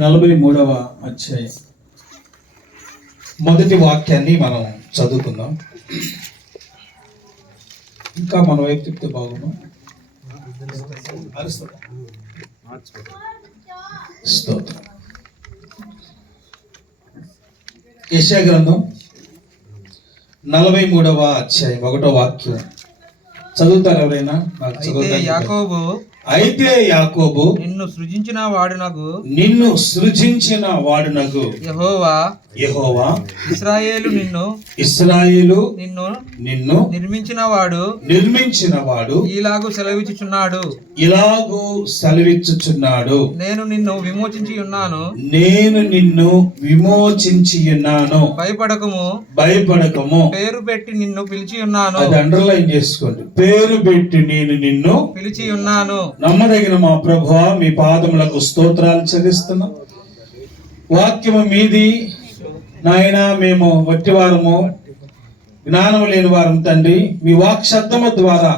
43వ అధ్యాయం మొదటి వాక్యాన్ని మనం చదువుకుందాం. ఇంకా మన వైపు చెప్తే బాగున్నాం. స్తోత్రం. యెషయా గ్రంథం 43వ అధ్యాయం 1వ వాక్యం చదువుతారు ఎవరైనా? అయితే యాకోబు నిన్ను సృజించిన వాడునగు యెహోవా ఇశ్రాయేలు నిన్ను నిర్మించిన వాడు ఇలాగు సెలవిచ్చుచున్నాడు. నేను నిన్ను విమోచించి ఉన్నాను. భయపడకము. పేరు పెట్టి నిన్ను పిలిచి ఉన్నాను. అది అండర్లైన్ చేసుకోండి. పేరు పెట్టి నేను నిన్ను పిలిచి ఉన్నాను. నమ్మదగిన మా ప్రభువా, మీ పాదములకు స్తోత్రాలు చెల్లిస్తున్నాం. వాక్యము మీది నాయన. మేము వట్టివారము, జ్ఞానము లేని వారం తండ్రి. మీ వాక్ శబ్దము ద్వారా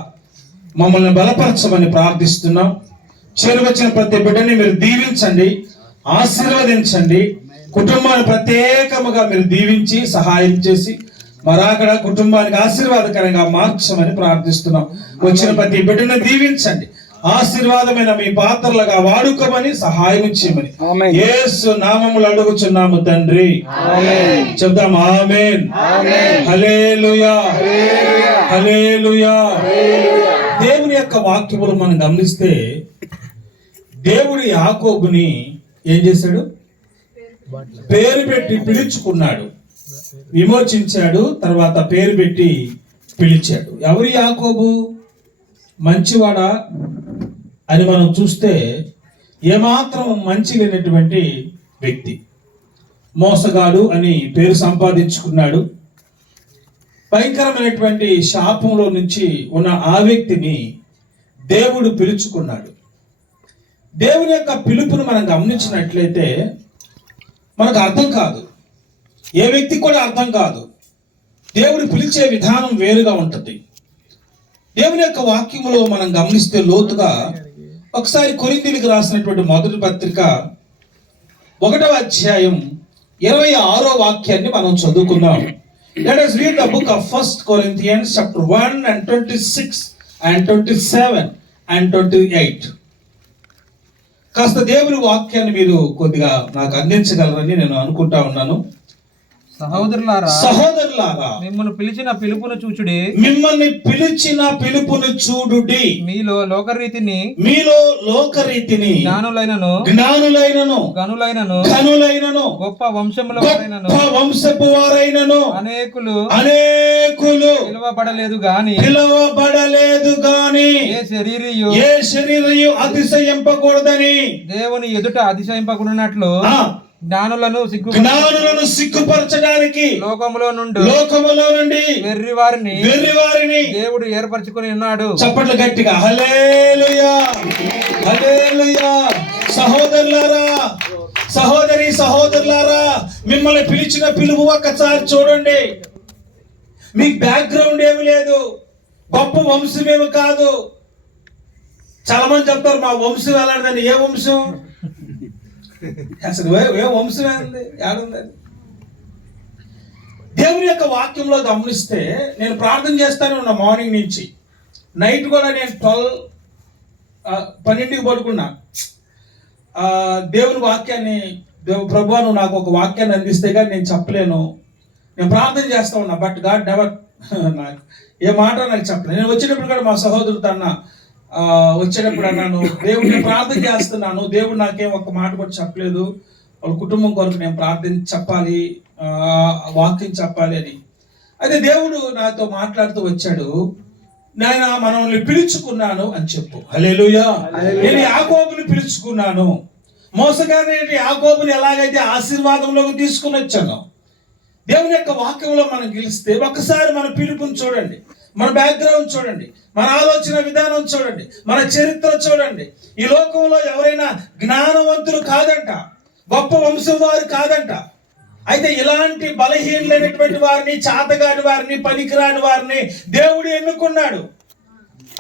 మమ్మల్ని బలపరచమని ప్రార్థిస్తున్నాం. చేరువచ్చిన ప్రతి బిడ్డని మీరు దీవించండి, ఆశీర్వదించండి. కుటుంబాన్ని ప్రత్యేకముగా మీరు దీవించి సహాయం చేసి మరాకడ కుటుంబానికి ఆశీర్వాదకరంగా మార్చమని ప్రార్థిస్తున్నాం. వచ్చిన ప్రతి బిడ్డను దీవించండి, ఆశీర్వాదమైన మీ పాత్రలుగా వాడుకోమని సహాయం చేయమని యేసు నామములో అడుగుచున్నాము తండ్రి. చెప్దాం ఆమేన్. హల్లెలూయా, హల్లెలూయా. దేవుని యొక్క వాక్యములు మనం గమనిస్తే దేవుడు యాకోబుని ఏం చేశాడు? పేరు పెట్టి పిలుచుకున్నాడు, విమోచించాడు, తర్వాత పేరు పెట్టి పిలిచాడు. ఎవరు యాకోబు? మంచివాడా అని మనం చూస్తే ఏమాత్రం మంచి లేనటువంటి వ్యక్తి, మోసగాడు అని పేరు సంపాదించుకున్నాడు. భయంకరమైనటువంటి శాపంలో నుంచి ఉన్న ఆ వ్యక్తిని దేవుడు పిలుచుకున్నాడు. దేవుని యొక్క పిలుపును మనం గమనించినట్లయితే మనకు అర్థం కాదు, ఏ వ్యక్తికి కూడా అర్థం కాదు. దేవుడు పిలిచే విధానం వేరుగా ఉంటుంది. దేవుని యొక్క వాక్యములో మనం గమనిస్తే లోతుగా ఒకసారి కొరింథీయులకు రాసినటువంటి మొదటి పత్రిక 1వ అధ్యాయం 26వ వాక్యాన్ని మనం చదువుకుందాం. Let us read the book of 1 Corinthians chapter 1 and 26 and 27 and 28. కాస్త దేవుని వాక్యాన్ని మీరు కొద్దిగా నాకు అందించగలరని నేను అనుకుంటా ఉన్నాను. సహోదరులారా, మిమ్మల్ని పిలిచిన పిలుపును చూడుడి. మీలో లోకరీతిని జ్ఞానులైనను గొప్ప వంశపు వారైనను అనేకులు పిలువబడలేదు గాని ఏ శరీరయు అతిశయింపకూడదని దేవుని ఎదుట అతిశయింపకూడనట్లు జ్ఞానులను సిగ్గుపరచడానికి లోకములో నుండి వెర్రి వారిని దేవుడు ఏర్పరచుకొని ఉన్నాడు. చప్పట్లు గట్టిగా హల్లెలూయా, హల్లెలూయా. సహోదరులారా, సహోదరులారా, మిమ్మల్ని పిలిచిన పిలుపు ఒక్కసారి చూడండి. మీకు బ్యాక్గ్రౌండ్ ఏమి లేదు, గొప్ప వంశం ఏమి కాదు. చాలా మంది చెప్తారు మా వంశం ఎలాంటిదని. ఏ వంశం? అసలు ఏ వంశం ఏడుంది? దేవుని యొక్క వాక్యంలో గమనిస్తే నేను ప్రార్థన చేస్తానే ఉన్నా మార్నింగ్ నుంచి. నైట్ కూడా నేను 12కి పడుకున్నా. దేవుని వాక్యాన్ని ప్రభువా నువ్వు నాకు ఒక వాక్యాన్ని అందిస్తే కానీ నేను చెప్పలేను. నేను ప్రార్థన చేస్తా ఉన్నా, బట్ గాడ్ నెవర్ నాకు ఏ మాట నాకు చెప్పలేదు. నేను వచ్చేటప్పుడు కూడా మా సహోదరుడు అన్న వచ్చేటప్పుడు అన్నాను, దేవుడిని ప్రార్థన చేస్తున్నాను, దేవుడు నాకేం ఒక్క మాట కూడా చెప్పలేదు, వాళ్ళ కుటుంబం కొరకు నేను చెప్పాలి, వాక్యం చెప్పాలి అని. అయితే దేవుడు నాతో మాట్లాడుతూ వచ్చాడు, నేను మనల్ని పిలుచుకున్నాను అని చెప్పు. హల్లెలూయా. నేను యాకోబుని పిలుచుకున్నాను. మోసగానే యాకోబుని ఎలాగైతే ఆశీర్వాదంలోకి తీసుకుని వచ్చాను. దేవుని యొక్క వాక్యంలో మనం గెలిస్తే ఒక్కసారి మన పిలుపుని చూడండి, మన బ్యాక్గ్రౌండ్ చూడండి, మన ఆలోచన విధానం చూడండి, మన చరిత్ర చూడండి. ఈ లోకంలో ఎవరైనా జ్ఞానవంతులు కాదంట, గొప్ప వంశం వారు కాదంట. అయితే ఇలాంటి బలహీనమైనటువంటి వారిని, చాతగాని వారిని, పనికిరాని వారిని దేవుడు ఎన్నుకున్నాడు.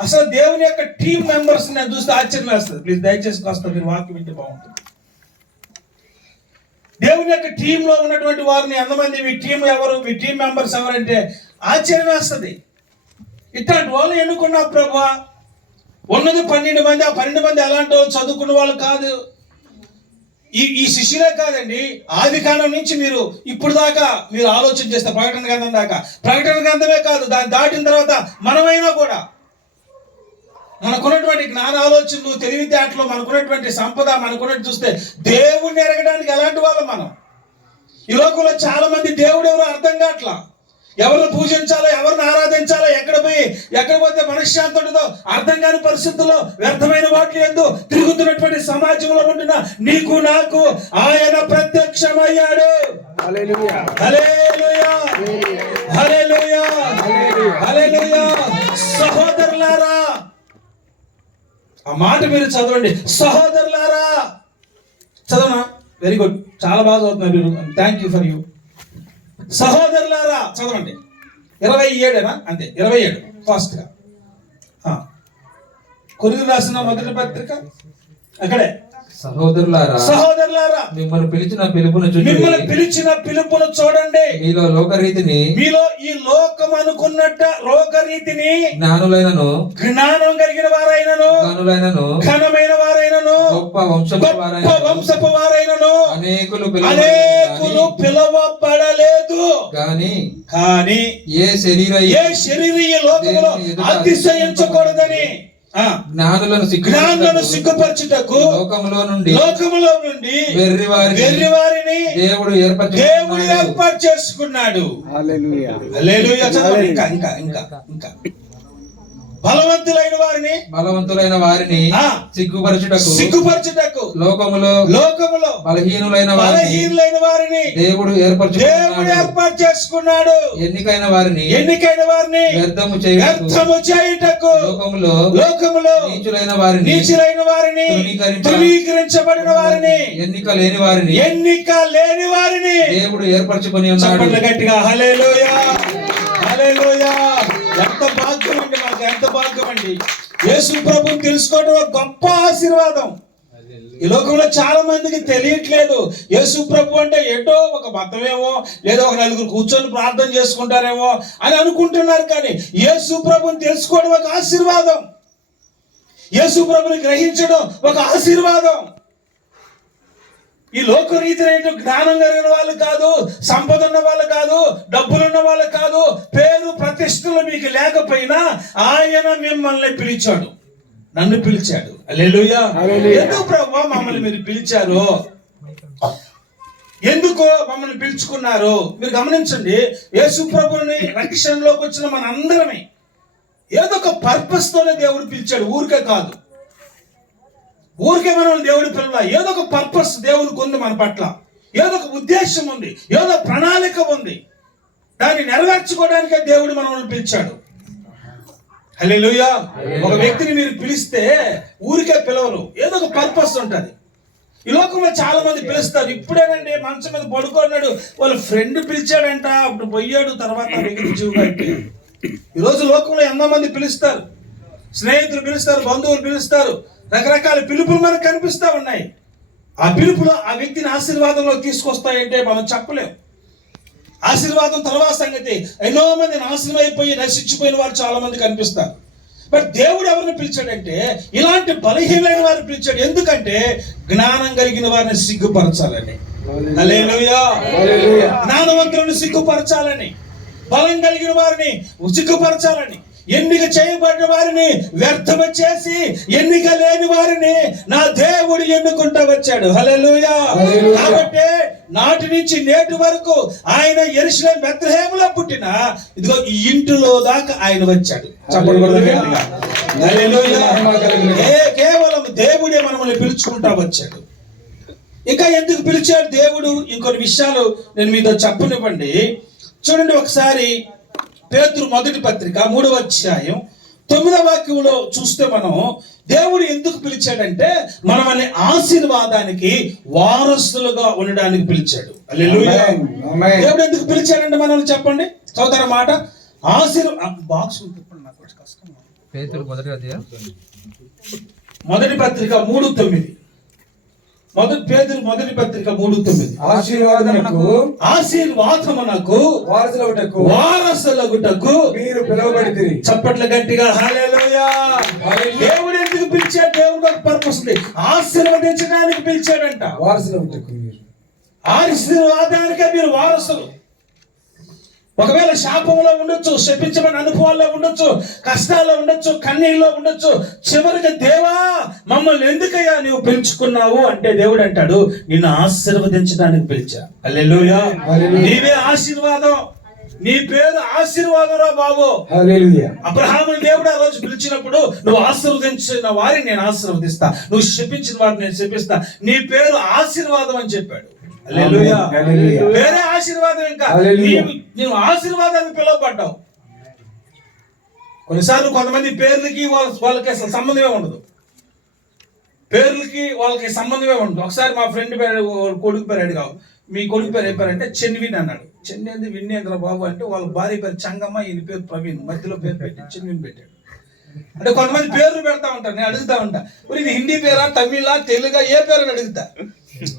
అసలు దేవుని యొక్క టీం మెంబర్స్ నేను చూస్తే ఆశ్చర్యం వేస్తుంది. ప్లీజ్ దయచేసి వస్తా, మీరు వాక్యం వింటే బాగుంటుంది. దేవుని యొక్క టీంలో ఉన్నటువంటి వారిని ఎంతమంది, మీ టీం ఎవరు, మీ టీం మెంబర్స్ ఎవరంటే ఆశ్చర్యం వేస్తుంది. ఇట్లాంటి వాళ్ళు ఎన్నుకున్నావు ప్రభువా. ఉన్నది 12 మంది, ఆ 12 మంది ఎలాంటి వాళ్ళు, చదువుకున్న వాళ్ళు కాదు. ఈ శిష్యులే కాదండి, ఆది కాలం నుంచి మీరు ఇప్పుడు దాకా మీరు ఆలోచన చేస్తే ప్రకటన గ్రంథం దాకా, ప్రకటన గ్రంథమే కాదు, దాన్ని దాటిన తర్వాత మనమైనా కూడా మనకున్నటువంటి జ్ఞాన ఆలోచనలు, తెలివితేటలు, మనకున్నటువంటి సంపద, మనకున్నట్టు చూస్తే దేవుణ్ణి ఎరగడానికి ఎలాంటి వాళ్ళం మనం. ఈ లోకంలో చాలా మంది దేవుడు ఎవరో అర్థం కావట్లా, ఎవరిని పూజించాలో, ఎవరిని ఆరాధించాలో, ఎక్కడ పోతే మనశ్శాంతి ఉంటుందో అర్థం కాని పరిస్థితుల్లో వ్యర్థమైన వాటి యందు తిరుగుతున్నటువంటి సమాజంలో ఉంటున్న నీకు నాకు ఆయన ప్రత్యక్షమయ్యాడు. హల్లెలూయా, హల్లెలూయా, హల్లెలూయా, హల్లెలూయా. సహోదరులారా, ఆ మాట మీరు చదవండి, సహోదరులారా. చదవనా? వెరీ గుడ్, చాలా బాగా చదువుతున్నారు మీరు. Thank you for you. సహోదరులారా చదవండి. 27 అంతే, 27 ఫాస్ట్ గా. కొరింథీయులకు రాసిన మొదటి పత్రిక అక్కడే. సహోదరులారా మిమ్మల్ని పిలిచిన పిలుపును చూడండి. మీలో ఈ లోకం అనుకున్నట్ట లోకరీతిని జ్ఞానం కలిగిన వారైనను, ఘనమైన వారైనను, గొప్ప వంశపు వారైనను అనేకులు పిలవబడలేదు. కానీ ఏ శరీరీయ లోకములో అతిశయించకూడదని జ్ఞానులను సిగ్గుపరచుటకు లోకములో నుండి వెర్రివారిని దేవుడు ఏర్పాటు చేసుకున్నాడు. హల్లెలూయా, హల్లెలూయా. ఇంకా బలవంతులైన వారిని సిగ్గుపరచుటకు లోకములో బలహీనులైన వారిని దేవుడు ఏర్పాటు చేసుకున్నాడు. ఎన్నికైన వారిని వ్యర్థము చేయుటకు లోకములో నీచులైన వారిని తృణీకరించబడిన వారిని ఎన్నిక లేని వారిని దేవుడు ఏర్పరచుకొని ఉన్నాడు. గట్టిగా హల్లెలూయా, హల్లెలూయా. ఎంత భాగ్యం అండి, మాకు ఎంత భాగ్యం అండి. యేసు ప్రభువుని తెలుసుకోవడం ఒక గొప్ప ఆశీర్వాదం. ఈ లోకంలో చాలా మందికి తెలియట్లేదు. యేసు ప్రభు అంటే ఏటో ఒక మతమేమో, లేదా ఒక నలుగురు కూర్చొని ప్రార్థన చేసుకుంటారేమో అని అనుకుంటున్నారు. కానీ యేసు ప్రభువుని తెలుసుకోవడం ఒక ఆశీర్వాదం. యేసు ప్రభుని గ్రహించడం ఒక ఆశీర్వాదం. ఈ లోకరీతిన జ్ఞానం కలిగిన వాళ్ళు కాదు, సంపద ఉన్న వాళ్ళు కాదు, డబ్బులున్న వాళ్ళు కాదు, పేరు ప్రతిష్టలు మీకు లేకపోయినా ఆయన మిమ్మల్ని పిలిచాడు, నన్ను పిలిచాడు. హల్లెలూయా. ఎందుకు ప్రభువా మమ్మల్ని మీరు పిలిచారు, ఎందుకో మమ్మల్ని పిలుచుకున్నారు? మీరు గమనించండి, యేసు ప్రభుని రక్షణలోకి వచ్చిన మన అందరమే ఏదో ఒక పర్పస్ తోనే దేవుడు పిలిచాడు, ఊరికే కాదు. ఊరికే మనం దేవుడి పిల్లల, ఏదో ఒక పర్పస్ దేవుడికి ఉంది మన పట్ల, ఏదో ఒక ఉద్దేశం ఉంది, ఏదో ప్రణాళిక ఉంది. దాన్ని నెరవేర్చుకోవడానికే దేవుడు మనల్ని పిలిచాడు. హల్లెలూయా. ఒక వ్యక్తిని మీరు పిలిస్తే ఊరికే పిలవరు, ఏదో ఒక పర్పస్ ఉంటుంది. ఈ లోకంలో చాలా మంది పిలుస్తారు. ఇప్పుడేనండి మంచం మీద పడుకున్నాడు, వాళ్ళ ఫ్రెండ్ పిలిచాడంట, అప్పుడు పోయాడు, తర్వాత జీవుగా అయిపోయాడు. ఈరోజు లోకంలో ఎంతో మంది పిలుస్తారు, స్నేహితులు పిలుస్తారు, బంధువులు పిలుస్తారు, రకరకాల పిలుపులు మనకు కనిపిస్తూ ఉన్నాయి. ఆ పిలుపులు ఆ వ్యక్తిని ఆశీర్వాదంలో తీసుకొస్తాయంటే మనం చెప్పలేం. ఆశీర్వాదం తర్వాత సంగతి. ఎన్నో మంది నాశనం అయిపోయి నశించిపోయిన వారు చాలా మంది కనిపిస్తారు. బట్ దేవుడు ఎవరిని పిలిచాడంటే ఇలాంటి బలహీనమైన వారిని పిలిచాడు. ఎందుకంటే జ్ఞానం కలిగిన వారిని సిగ్గుపరచాలని. హల్లెలూయా. జ్ఞానవంతులను సిగ్గుపరచాలని, బలం కలిగిన వారిని సిగ్గుపరచాలని, ఎన్నిక చేయబడిన వారిని వ్యర్థము చేసి ఎన్నిక లేని వారిని నా దేవుడు ఎన్నుకుంటా వచ్చాడు. హల్లెలూయా. కాబట్టి నాటి నుంచి నేటి వరకు ఆయన యెరూషలేము బెత్లెహేములో పుట్టిన ఇదిగో ఈ ఇంటిలో దాకా ఆయన వచ్చాడు. హల్లెలూయా. కేవలం దేవుడే మనల్ని పిలుచుకుంటా వచ్చాడు. ఇంకా ఎందుకు పిలిచాడు దేవుడు? ఇంకొన్ని విషయాలు నేను మీతో చెప్పనివ్వండి. చూడండి ఒకసారి పేతురు మొదటి పత్రిక 3వ అధ్యాయం 9వ వాక్యంలో చూస్తే మనం దేవుడు ఎందుకు పిలిచాడంటే మనల్ని ఆశీర్వాదానికి వారసులుగా ఉండడానికి పిలిచాడు. హల్లెలూయా. దేవుడు ఎందుకు పిలిచాడంటే మనల్ని చెప్పండి, చదువుతారా మాట. బాక్స్ పేతురు మొదటి అధ్యాయం మొదటి పత్రిక 3:9. మొదటి పత్రిక 3:9. ఆశీర్వాదమునకు వారసులగుటకు మీరు పిలువబడితిరి. చప్పట్లు గట్టిగా హల్లెలూయా. దేవుడు ఎందుకు పిలిచాడు? దేవుడు ఒక పర్పస్ ఉంది. ఆశీర్వదించడానికి పిలిచాడంట. వారసులగుటకు మీరు. ఆశీర్వాదానికే మీరు వారసులు. ఒకవేళ శాపంలో ఉండొచ్చు, శపించబడిన అనుభవాల్లో ఉండొచ్చు, కష్టాల్లో ఉండొచ్చు, కన్నీళ్ళలో ఉండొచ్చు. చివరికి దేవా మమ్మల్ని ఎందుకయ్యా నువ్వు పెంచుకున్నావు అంటే దేవుడు అంటాడు, నిన్ను ఆశీర్వదించడానికి పిలిచా. హల్లెలూయా. నీవే ఆశీర్వాదం. నీ పేరు ఆశీర్వాదం రా బాబు. హల్లెలూయా. అబ్రహాముని దేవుడు ఆ రోజు పిలిచినప్పుడు, నువ్వు ఆశీర్వదించిన వారిని నేను ఆశీర్వదిస్తా, నువ్వు శపించిన వారిని నేను శపిస్తా, నీ పేరు ఆశీర్వాదం అని చెప్పాడు. హల్లెలూయా. వేరే ఆశీర్వాదం. ఇంకా నీవు ఆశీర్వాదానికి పిలువబడ్డావు. కొన్నిసార్లు కొంతమంది పేర్లకి వాళ్ళకి అసలు సంబంధమే ఉండదు. పేర్లకి వాళ్ళకి సంబంధమే ఉండదు. ఒకసారి మా ఫ్రెండ్ పేరు కొడుకు పేరు అడిగావు, మీ కొడుకు పేరు ఏ పేరు అంటే చెన్విన్ అన్నాడు. చెన్నేంది విన్నేంద్ర బాబు అంటే వాళ్ళ భార్య పేరు చంగమ్మ, ఈయన పేరు ప్రవీణ్, మధ్యలో పేరు పెట్టి చెన్విన్ పెట్టాడు. అంటే కొంతమంది పేర్లు పెడతా ఉంటారు. నేను అడుగుతా ఉంటా, ఇది హిందీ పేరా, తమిళ, తెలుగా, ఏ పేరు అని అడుగుతా.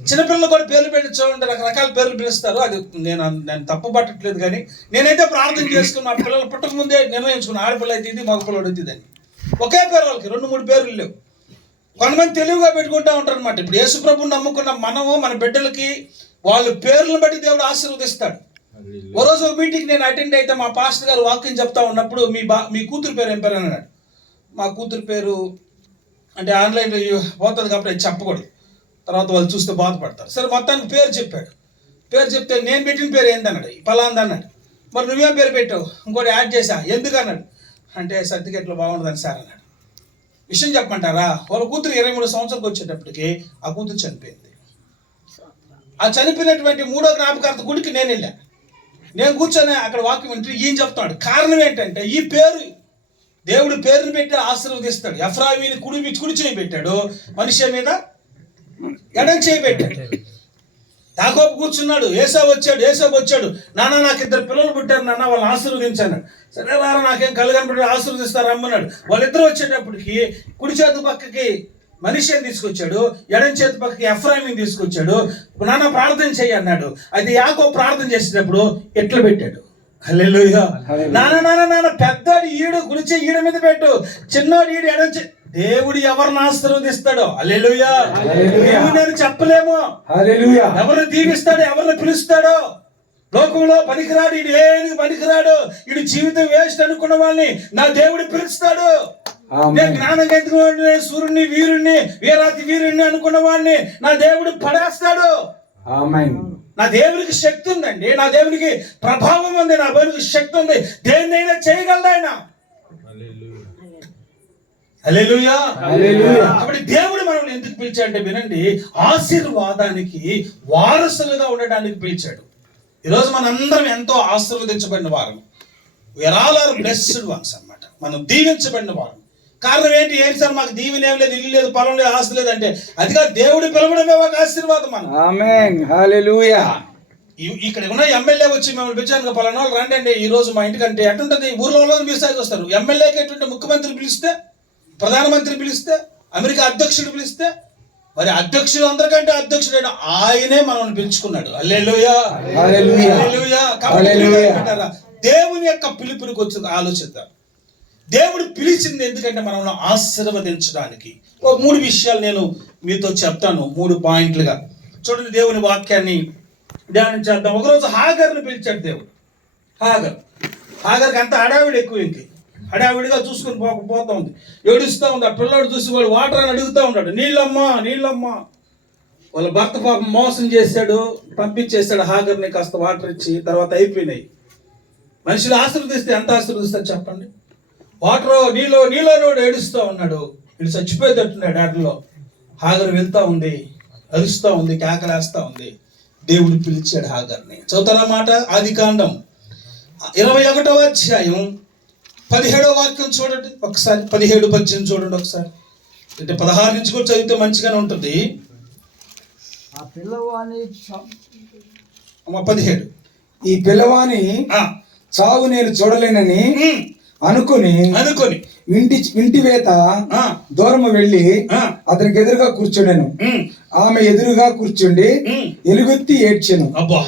చిన్నపిల్లలు కూడా పేర్లు పెట్టి చూడండి, రకరకాల పేర్లు పిలుస్తారు. అది నేను తప్పు పట్టట్లేదు, కానీ నేనైతే ప్రార్థన చేసుకుని మా పిల్లలు పుట్టక ముందే నిర్ణయించుకున్నా, ఆడపిల్ల అయితే ఇది, మగపిల్లడు అవుతుంది అని. ఒకే పేరు వాళ్ళకి 2-3 పేర్లు లేవు. కొంతమంది తెలివిగా పెట్టుకుంటా ఉంటారు అనమాట. ఇప్పుడు యేసుప్రభుని నమ్ముకున్న మనము మన బిడ్డలకి వాళ్ళ పేర్లను బట్టి దేవుడు ఆశీర్వదిస్తాడు. ఓ రోజు ఒక మీటింగ్ నేను అటెండ్ అయితే మా పాస్టర్ గారు వాక్యం చెప్తా ఉన్నప్పుడు, మీ కూతురు పేరు ఏం పేరు అని అన్నాడు. మా కూతురు పేరు అంటే ఆన్లైన్లో పోతుంది కాబట్టి అది చెప్పకూడదు, తర్వాత వాళ్ళు చూస్తే బాధపడతారు. సరే మొత్తానికి పేరు చెప్పాడు. పేరు చెప్తే నేను పెట్టిన పేరు ఏందన్నాడు, పలాంది అన్నాడు. మరి నువ్వేం పేరు పెట్టావు? ఇంకోటి యాడ్ చేశా. ఎందుకు అన్నాడు. అంటే సర్టిఫికెట్లో బాగుండదని సార్ అన్నాడు. విషయం చెప్పమంటారా, వాళ్ళ కూతురు 23 సంవత్సరాలకు వచ్చేటప్పటికి ఆ కూతురు చనిపోయింది. ఆ చనిపోయినటువంటి 3వ జ్ఞాపకార్థ గుడికి నేను వెళ్ళా. నేను కూర్చొని అక్కడ వాక్యం వింటూ ఈయన చెప్తాడు. కారణం ఏంటంటే, ఈ పేరు దేవుడు పేరుని పెట్టి ఆశీర్వదిస్తాడు. ఎఫ్రాయిముని కుడి చేయి పెట్టాడు, మనిషి మీద ఎడం చేయి పెట్టాడు. యాకోబు కూర్చున్నాడు, ఏసావు వచ్చాడు. నాన్న నాకు 2 పిల్లలు పుట్టారు నాన్న, వాళ్ళని ఆశీర్వదించాను. సరే రారా, నాకేం కలగనపడి ఆశీర్వదిస్తారు రమ్మన్నాడు. వాళ్ళిద్దరూ వచ్చేటప్పటికి కుడి చేతి పక్కకి మనిషిని తీసుకొచ్చాడు, ఎడం చేతి పక్కకి ఎఫ్రాయిముని తీసుకొచ్చాడు. నాన్న ప్రార్థన చెయ్యి అన్నాడు. అది యాకోబు ప్రార్థన చేసేటప్పుడు ఎట్లా పెట్టాడు. హల్లెలూయా. నాన్న పెద్దోడు ఈడు గురించి ఈడ మీద పెట్టు, చిన్నోడు ఈడు ఎడం. దేవుడు ఎవరిని ఆశీర్వదిస్తాడో, హల్లెలూయా, నేను చెప్పలేము. హల్లెలూయా. ఎవరిని దీవిస్తాడో, ఎవరిని పిలుస్తాడో. లోకంలో పనికిరాడు, ఈడు ఏది పనికిరాడు, ఈడు జీవితం వేస్ట్ అనుకున్న వాళ్ళని నా దేవుడు పిలుస్తాడు. నేను జ్ఞానంగా ఎందుకు సూర్యుడిని, వీరుణ్ణి, వీరాతి వీరుణ్ణి అనుకున్న వాళ్ళని నా దేవుడు పడేస్తాడు. నా దేవునికి శక్తి ఉందండి, నా దేవునికి ప్రభావం ఉంది, నా దేవునికి శక్తి ఉంది. దేన్నైనా చేయగలడు ఆయన. హల్లెలూయా. కాబట్టి దేవుడు మనల్ని ఎందుకు పిలిచాడంటే వినండి, ఆశీర్వాదానికి వారసులుగా ఉండడానికి పిలిచాడు. ఈరోజు మనందరం ఎంతో ఆశీర్వదించబడిన వారం. We are all are blessed ones అన్నమాట. మనం దీవించబడిన వారం. కారణం ఏంటి సార్, మాకు దీవెన ఏం లేదు, ఇల్లు లేదు, పొలం లేదు, ఆస్తి లేదు అంటే, అదిగా దేవుడి పిలవడమే ఒక ఆశీర్వాదం. మనం ఆమేన్. హల్లెలూయా. ఇక్కడ ఉన్న ఎమ్మెల్యే వచ్చి మిమ్మల్ని పిలిచాను, పలానా వాళ్ళు రండి అండి ఈ రోజు మా ఇంటికంటే ఎట్లుంటది, ఊర్లో మీరు సాగి వస్తారు. ఎమ్మెల్యేకి ఎటువంటి ముఖ్యమంత్రి పిలిస్తే, ప్రధానమంత్రి పిలిస్తే, అమెరికా అధ్యక్షుడు పిలిస్తే, మరి అధ్యక్షుడు అందరికంటే అధ్యక్షుడు ఆయనే మనల్ని పిలుచుకున్నాడు. హల్లెలూయా. దేవుని యొక్క పిలుపునికి వచ్చి ఆలోచిద్దాం. దేవుడు పిలిచింది ఎందుకంటే మనల్ని ఆశీర్వదించడానికి. 3 విషయాలు నేను మీతో చెప్తాను, 3 పాయింట్లుగా. చూడండి, దేవుని వాక్యాన్ని ధ్యానం చేద్దాం. ఒకరోజు హాగర్ని పిలిచాడు దేవుడు. హాగర్కి అంత హడావిడి ఎక్కువ, ఇంక హడావిడిగా చూసుకుని పోతా ఉంది, ఏడుస్తూ ఉంది. ఆ పిల్లోడు చూసి వాడు వాటర్ అని అడుగుతూ ఉన్నాడు, నీళ్ళమ్మా. వాళ్ళ భర్త పాపం మోసం చేశాడు, పంపించేశాడు హాగర్ని కాస్త వాటర్ ఇచ్చి. తర్వాత అయిపోయినాయి. మనుషులు ఆశీర్వదిస్తే ఎంత ఆశీర్వదిస్తారు చెప్పండి. వాటర్ నీళ్ళలో ఏడుస్తూ ఉన్నాడు, వీడు చచ్చిపోయేటట్టున్నాడు. ఆటలో హాగర్ వెళ్తా ఉంది, అరుస్తూ ఉంది, కేకలేస్తూ ఉంది. దేవుడు పిలిచాడు హాగర్ని. చదువుతారా మాట, ఆదికాండం 21వ అధ్యాయం 17వ వాక్యం చూడండి ఒకసారి. 17-18 చూడండి ఒకసారి. అంటే 16 నుంచి కూడా చదివితే మంచిగానే ఉంటుంది. 17 ఈ పిల్లవాని చావు నేను చూడలేనని అనుకుని ఇంటి వేత ఆ, దూరము వెళ్ళి ఆ, అతనికి ఎదురుగా కూర్చుండెను. ఉమ్, ఆమె ఎదురుగా కూర్చుండి ఉమ్. ఎలుగెత్తి ఏడ్చెను. అబ్బా.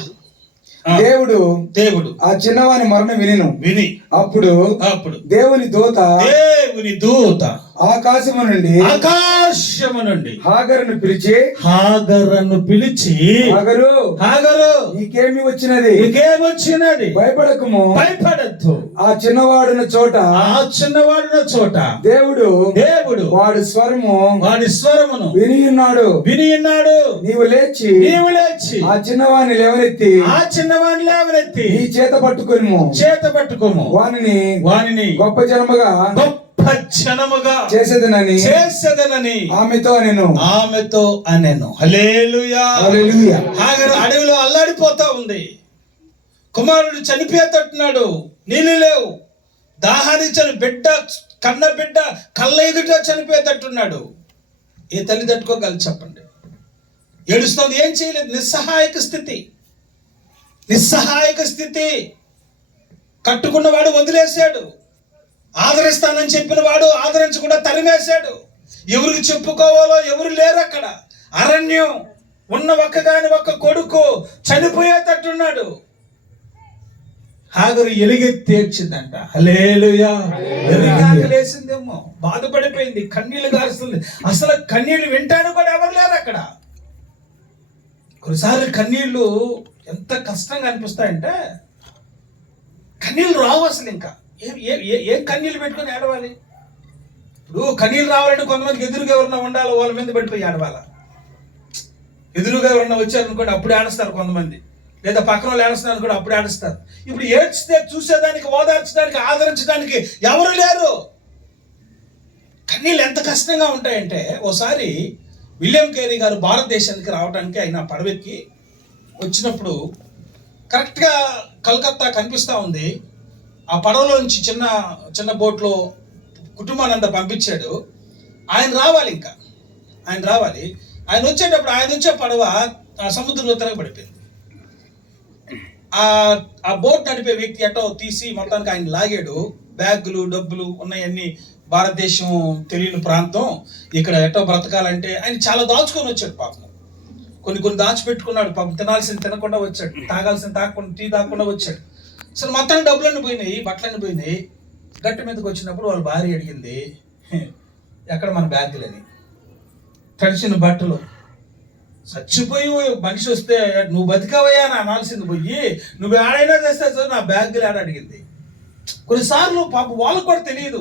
ఆ, దేవుడు దేవుడు ఆ చిన్నవాని మరణం వినెను. విని అప్పుడు అప్పుడు దేవుని దూత దేవుని దూత ఆకాశము నుండి ఆకాశము నుండి హాగరును పిలిచి, హాగరును పిలిచి, హాగరు హాగరు నీకేమి వచ్చినది? నీకేమొచ్చినది? భయపడకము, భయపడద్దు. ఆ చిన్నవాడున్న చోట ఆ చిన్నవాడున్న చోట దేవుడు దేవుడు వాడి స్వరము వాడి స్వరమును విని ఉన్నాడు. విని ఉన్నాడు. నీవు లేచి నీవు లేచి ఆ చిన్నవాణ్ణి లేవనెత్తి ఆ చిన్నవాడిని లేవనెత్తి నీ చేత పట్టుకొనిము, చేత పట్టుకోము, వానిని గొప్ప జనముగా గొప్ప జనముగా చేసేదనని ఆమెతో అనెను. హల్లెలూయా. హల్లెలూయా. హాగరు అడవిలో అల్లాడిపోతా ఉంది. కుమారుడు చనిపోయేటట్టున్నాడు. నీళ్ళు లేవు. దాహాన్ని బిడ్డ, కన్న బిడ్డ కళ్ళ ఎదుట చనిపోయేటట్టున్నాడు. ఏ తల్లి తట్టుకోగలరు చెప్పండి? ఏడుస్తోంది. ఏం చేయలేదు. నిస్సహాయక స్థితి. కట్టుకున్నవాడు వదిలేశాడు. ఆదరిస్తానని చెప్పిన వాడు ఆదరించకుండా తరిమేశాడు. ఎవరికి చెప్పుకోవాలో ఎవరు లేరు అక్కడ. అరణ్యం. ఉన్న ఒక్క కొడుకు చనిపోయేటట్టున్నాడు. హాగరు ఎలుగెత్తి ఏడ్చిందంట. హల్లెలూయా. లేసిందేమో, బాధపడిపోయింది, కన్నీళ్లు గారుస్తుంది. అసలు కన్నీళ్లు వింటాను కూడా ఎవరు లేరు అక్కడ. కొన్నిసార్లు కన్నీళ్లు ఎంత కష్టంగా అనిపిస్తాయంటే కన్నీళ్ళు రావు అసలు. ఇంకా ఏం కన్నీళ్ళు పెట్టుకొని ఏడవాలి? ఇప్పుడు కన్నీళ్ళు రావాలంటే కొంతమందికి ఎదురుగా ఎవరన్నా ఉండాలి, వాళ్ళ మీద పడిపోయి ఏడవాలా. ఎదురుగా ఎవరన్నా వచ్చారనుకోండి అప్పుడు ఏడుస్తారు కొంతమంది, లేదా పక్కన వాళ్ళు ఏడుస్తున్నారు అనుకోండి అప్పుడు ఏడుస్తారు. ఇప్పుడు ఏడ్చితే చూసేదానికి, ఓదార్చడానికి, ఆదరించడానికి ఎవరు లేరు. కన్నీళ్ళు ఎంత కష్టంగా ఉంటాయంటే, ఓసారి విలియం కేరీ గారు భారతదేశానికి రావడానికి ఆయన పడవెక్కి వచ్చినప్పుడు కరెక్ట్గా కలకత్తా కనిపిస్తూ ఉంది. ఆ పడవలో నుంచి చిన్న బోట్లో కుటుంబాన్ని అంతా పంపించాడు. ఆయన రావాలి. ఆయన వచ్చేటప్పుడు ఆయన వచ్చే పడవ ఆ సముద్రంలో తిరగబడిపోయింది. ఆ బోట్ నడిపే వ్యక్తి ఎటో తీసి మొత్తానికి ఆయన లాగాడు. బ్యాగులు, డబ్బులు ఉన్నాయన్నీ. భారతదేశం తెలియని ప్రాంతం. ఇక్కడ ఎటో బ్రతకాలంటే ఆయన చాలా దాచుకొని వచ్చాడు పాపం. కొన్ని దాచిపెట్టుకున్నాడు పాపం. తినాల్సింది తినకుండా వచ్చాడు, తాగాల్సింది తాగకుండా, టీ తాగకుండా వచ్చాడు. అసలు మొత్తం డబ్బులన్నీ పోయినాయి, బట్టలన్నీ పోయినాయి. గట్టి మీదకి వచ్చినప్పుడు వాళ్ళ భార్య అడిగింది, ఎక్కడ మన బ్యాగులని? తడిసిన బట్టలు. చచ్చిపోయి మనిషి వస్తే నువ్వు బతికావయ్యా అని అనాల్సింది పోయి నువ్వు ఏడైనా చేస్తే నా బ్యాగులు ఏడ అడిగింది. కొన్నిసార్లు పాపం వాళ్ళకు కూడా తెలియదు.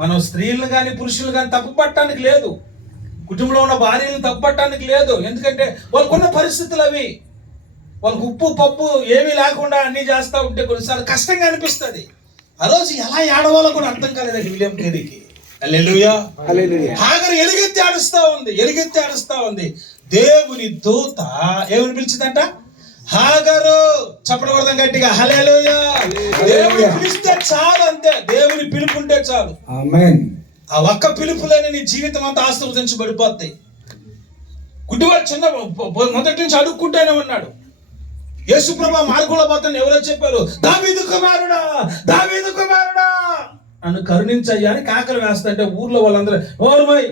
మనం స్త్రీలను కానీ పురుషులు కానీ తప్పుపట్టడానికి లేదు. కుటుంబంలో ఉన్న భార్యలను తప్పుపట్టడానికి లేదు. ఎందుకంటే వాళ్ళకున్న పరిస్థితులు అవి. వాళ్ళకు ఉప్పు పప్పు ఏమీ లేకుండా అన్నీ చేస్తూ ఉంటే కొన్నిసార్లు కష్టంగా అనిపిస్తుంది. ఆ రోజు ఎలా ఏడవాలో కూడా అర్థం కాలేదండి విలియం కేరీకి. హల్లెలూయా. హాగరు ఎలుగెత్తి ఆడుస్తా ఉంది. దేవుని దూత ఏమని పిలిచిందంట? హాగరు. చెప్పకూడదాం గట్టిగా. హల్లెలూయా. దేవుని పిలిస్తే చాలు, అంతే. దేవుని పిలుపు ఉంటే చాలు. ఆమేన్. ఆ ఒక్క పిలుపులోనే నీ జీవితం అంతా ఆశీర్వదించబడిపోతాయి. గుడ్డివాడు మొదటి నుంచి అడుక్కుంటూనే ఉన్నాడు. యేసుప్రభు మార్గంలో పోతాను ఎవరో చెప్పారు, దావీదు కుమారుడా నన్ను కరుణించయ్యా అని కేకలు వేస్తుంటే ఊర్లో వాళ్ళందరూ ఓర్మయ్,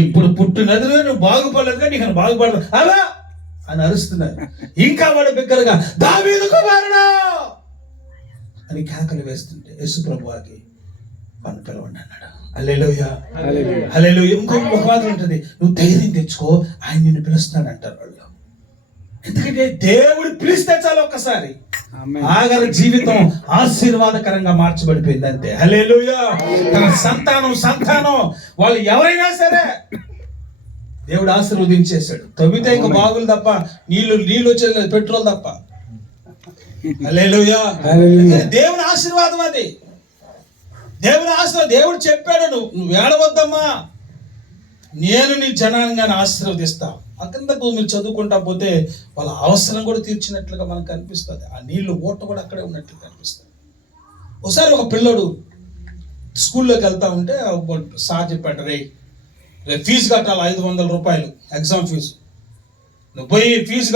ఇప్పుడు పుట్టినదిలో నువ్వు బాగుపడలేదుగా, నీకు బాగుపడలేదు అలా అని అరుస్తున్నారు. ఇంకా వాడు బిగ్గరగా దావీదు కుమారుడా అని కేకలు వేస్తుంటే యేసుప్రభుకి పన్ను పిలవండి అన్నాడు. హల్లెలూయా. హల్లెలూయా. ఇంకొక మాట ఉంటుంది, నువ్వు ధైర్యం తెచ్చుకో, ఆయన నిన్ను పిలుస్తున్నాడు అంటారు వాళ్ళు. ఎందుకంటే దేవుడు పిలిస్తే చాలు ఒక్కసారి. హాగరు జీవితం ఆశీర్వాదకరంగా మార్చబడిపోయింది అంతే. హల్లెలూయా. తన సంతానం వాళ్ళు ఎవరైనా సరే దేవుడు ఆశీర్వదించేశాడు. తవ్వితే ఇంకా బాగులు తప్ప, నీళ్ళు వచ్చేది పెట్రోల్ తప్ప. హల్లెలూయా. దేవుని ఆశీర్వాదం అది. దేవుడు చెప్పాడు, నువ్వు ఏడవద్దమ్మా, నేను నీ జనాంగాన్ని ఆశీర్వదిస్తా. అకంతకు మీరు చదువుకుంటా పోతే వాళ్ళ అవసరం కూడా తీర్చినట్లుగా మనకు కనిపిస్తుంది. ఆ నీళ్లు ఓట కూడా అక్కడే ఉన్నట్లు కనిపిస్తుంది. ఒకసారి ఒక పిల్లడు స్కూల్లోకి వెళ్తా ఉంటే సార్ చెప్పాడు, రేపు ఫీజు కట్టాలి 500 రూపాయలు ఎగ్జామ్ ఫీజు, నువ్వు పోయి ఫీజు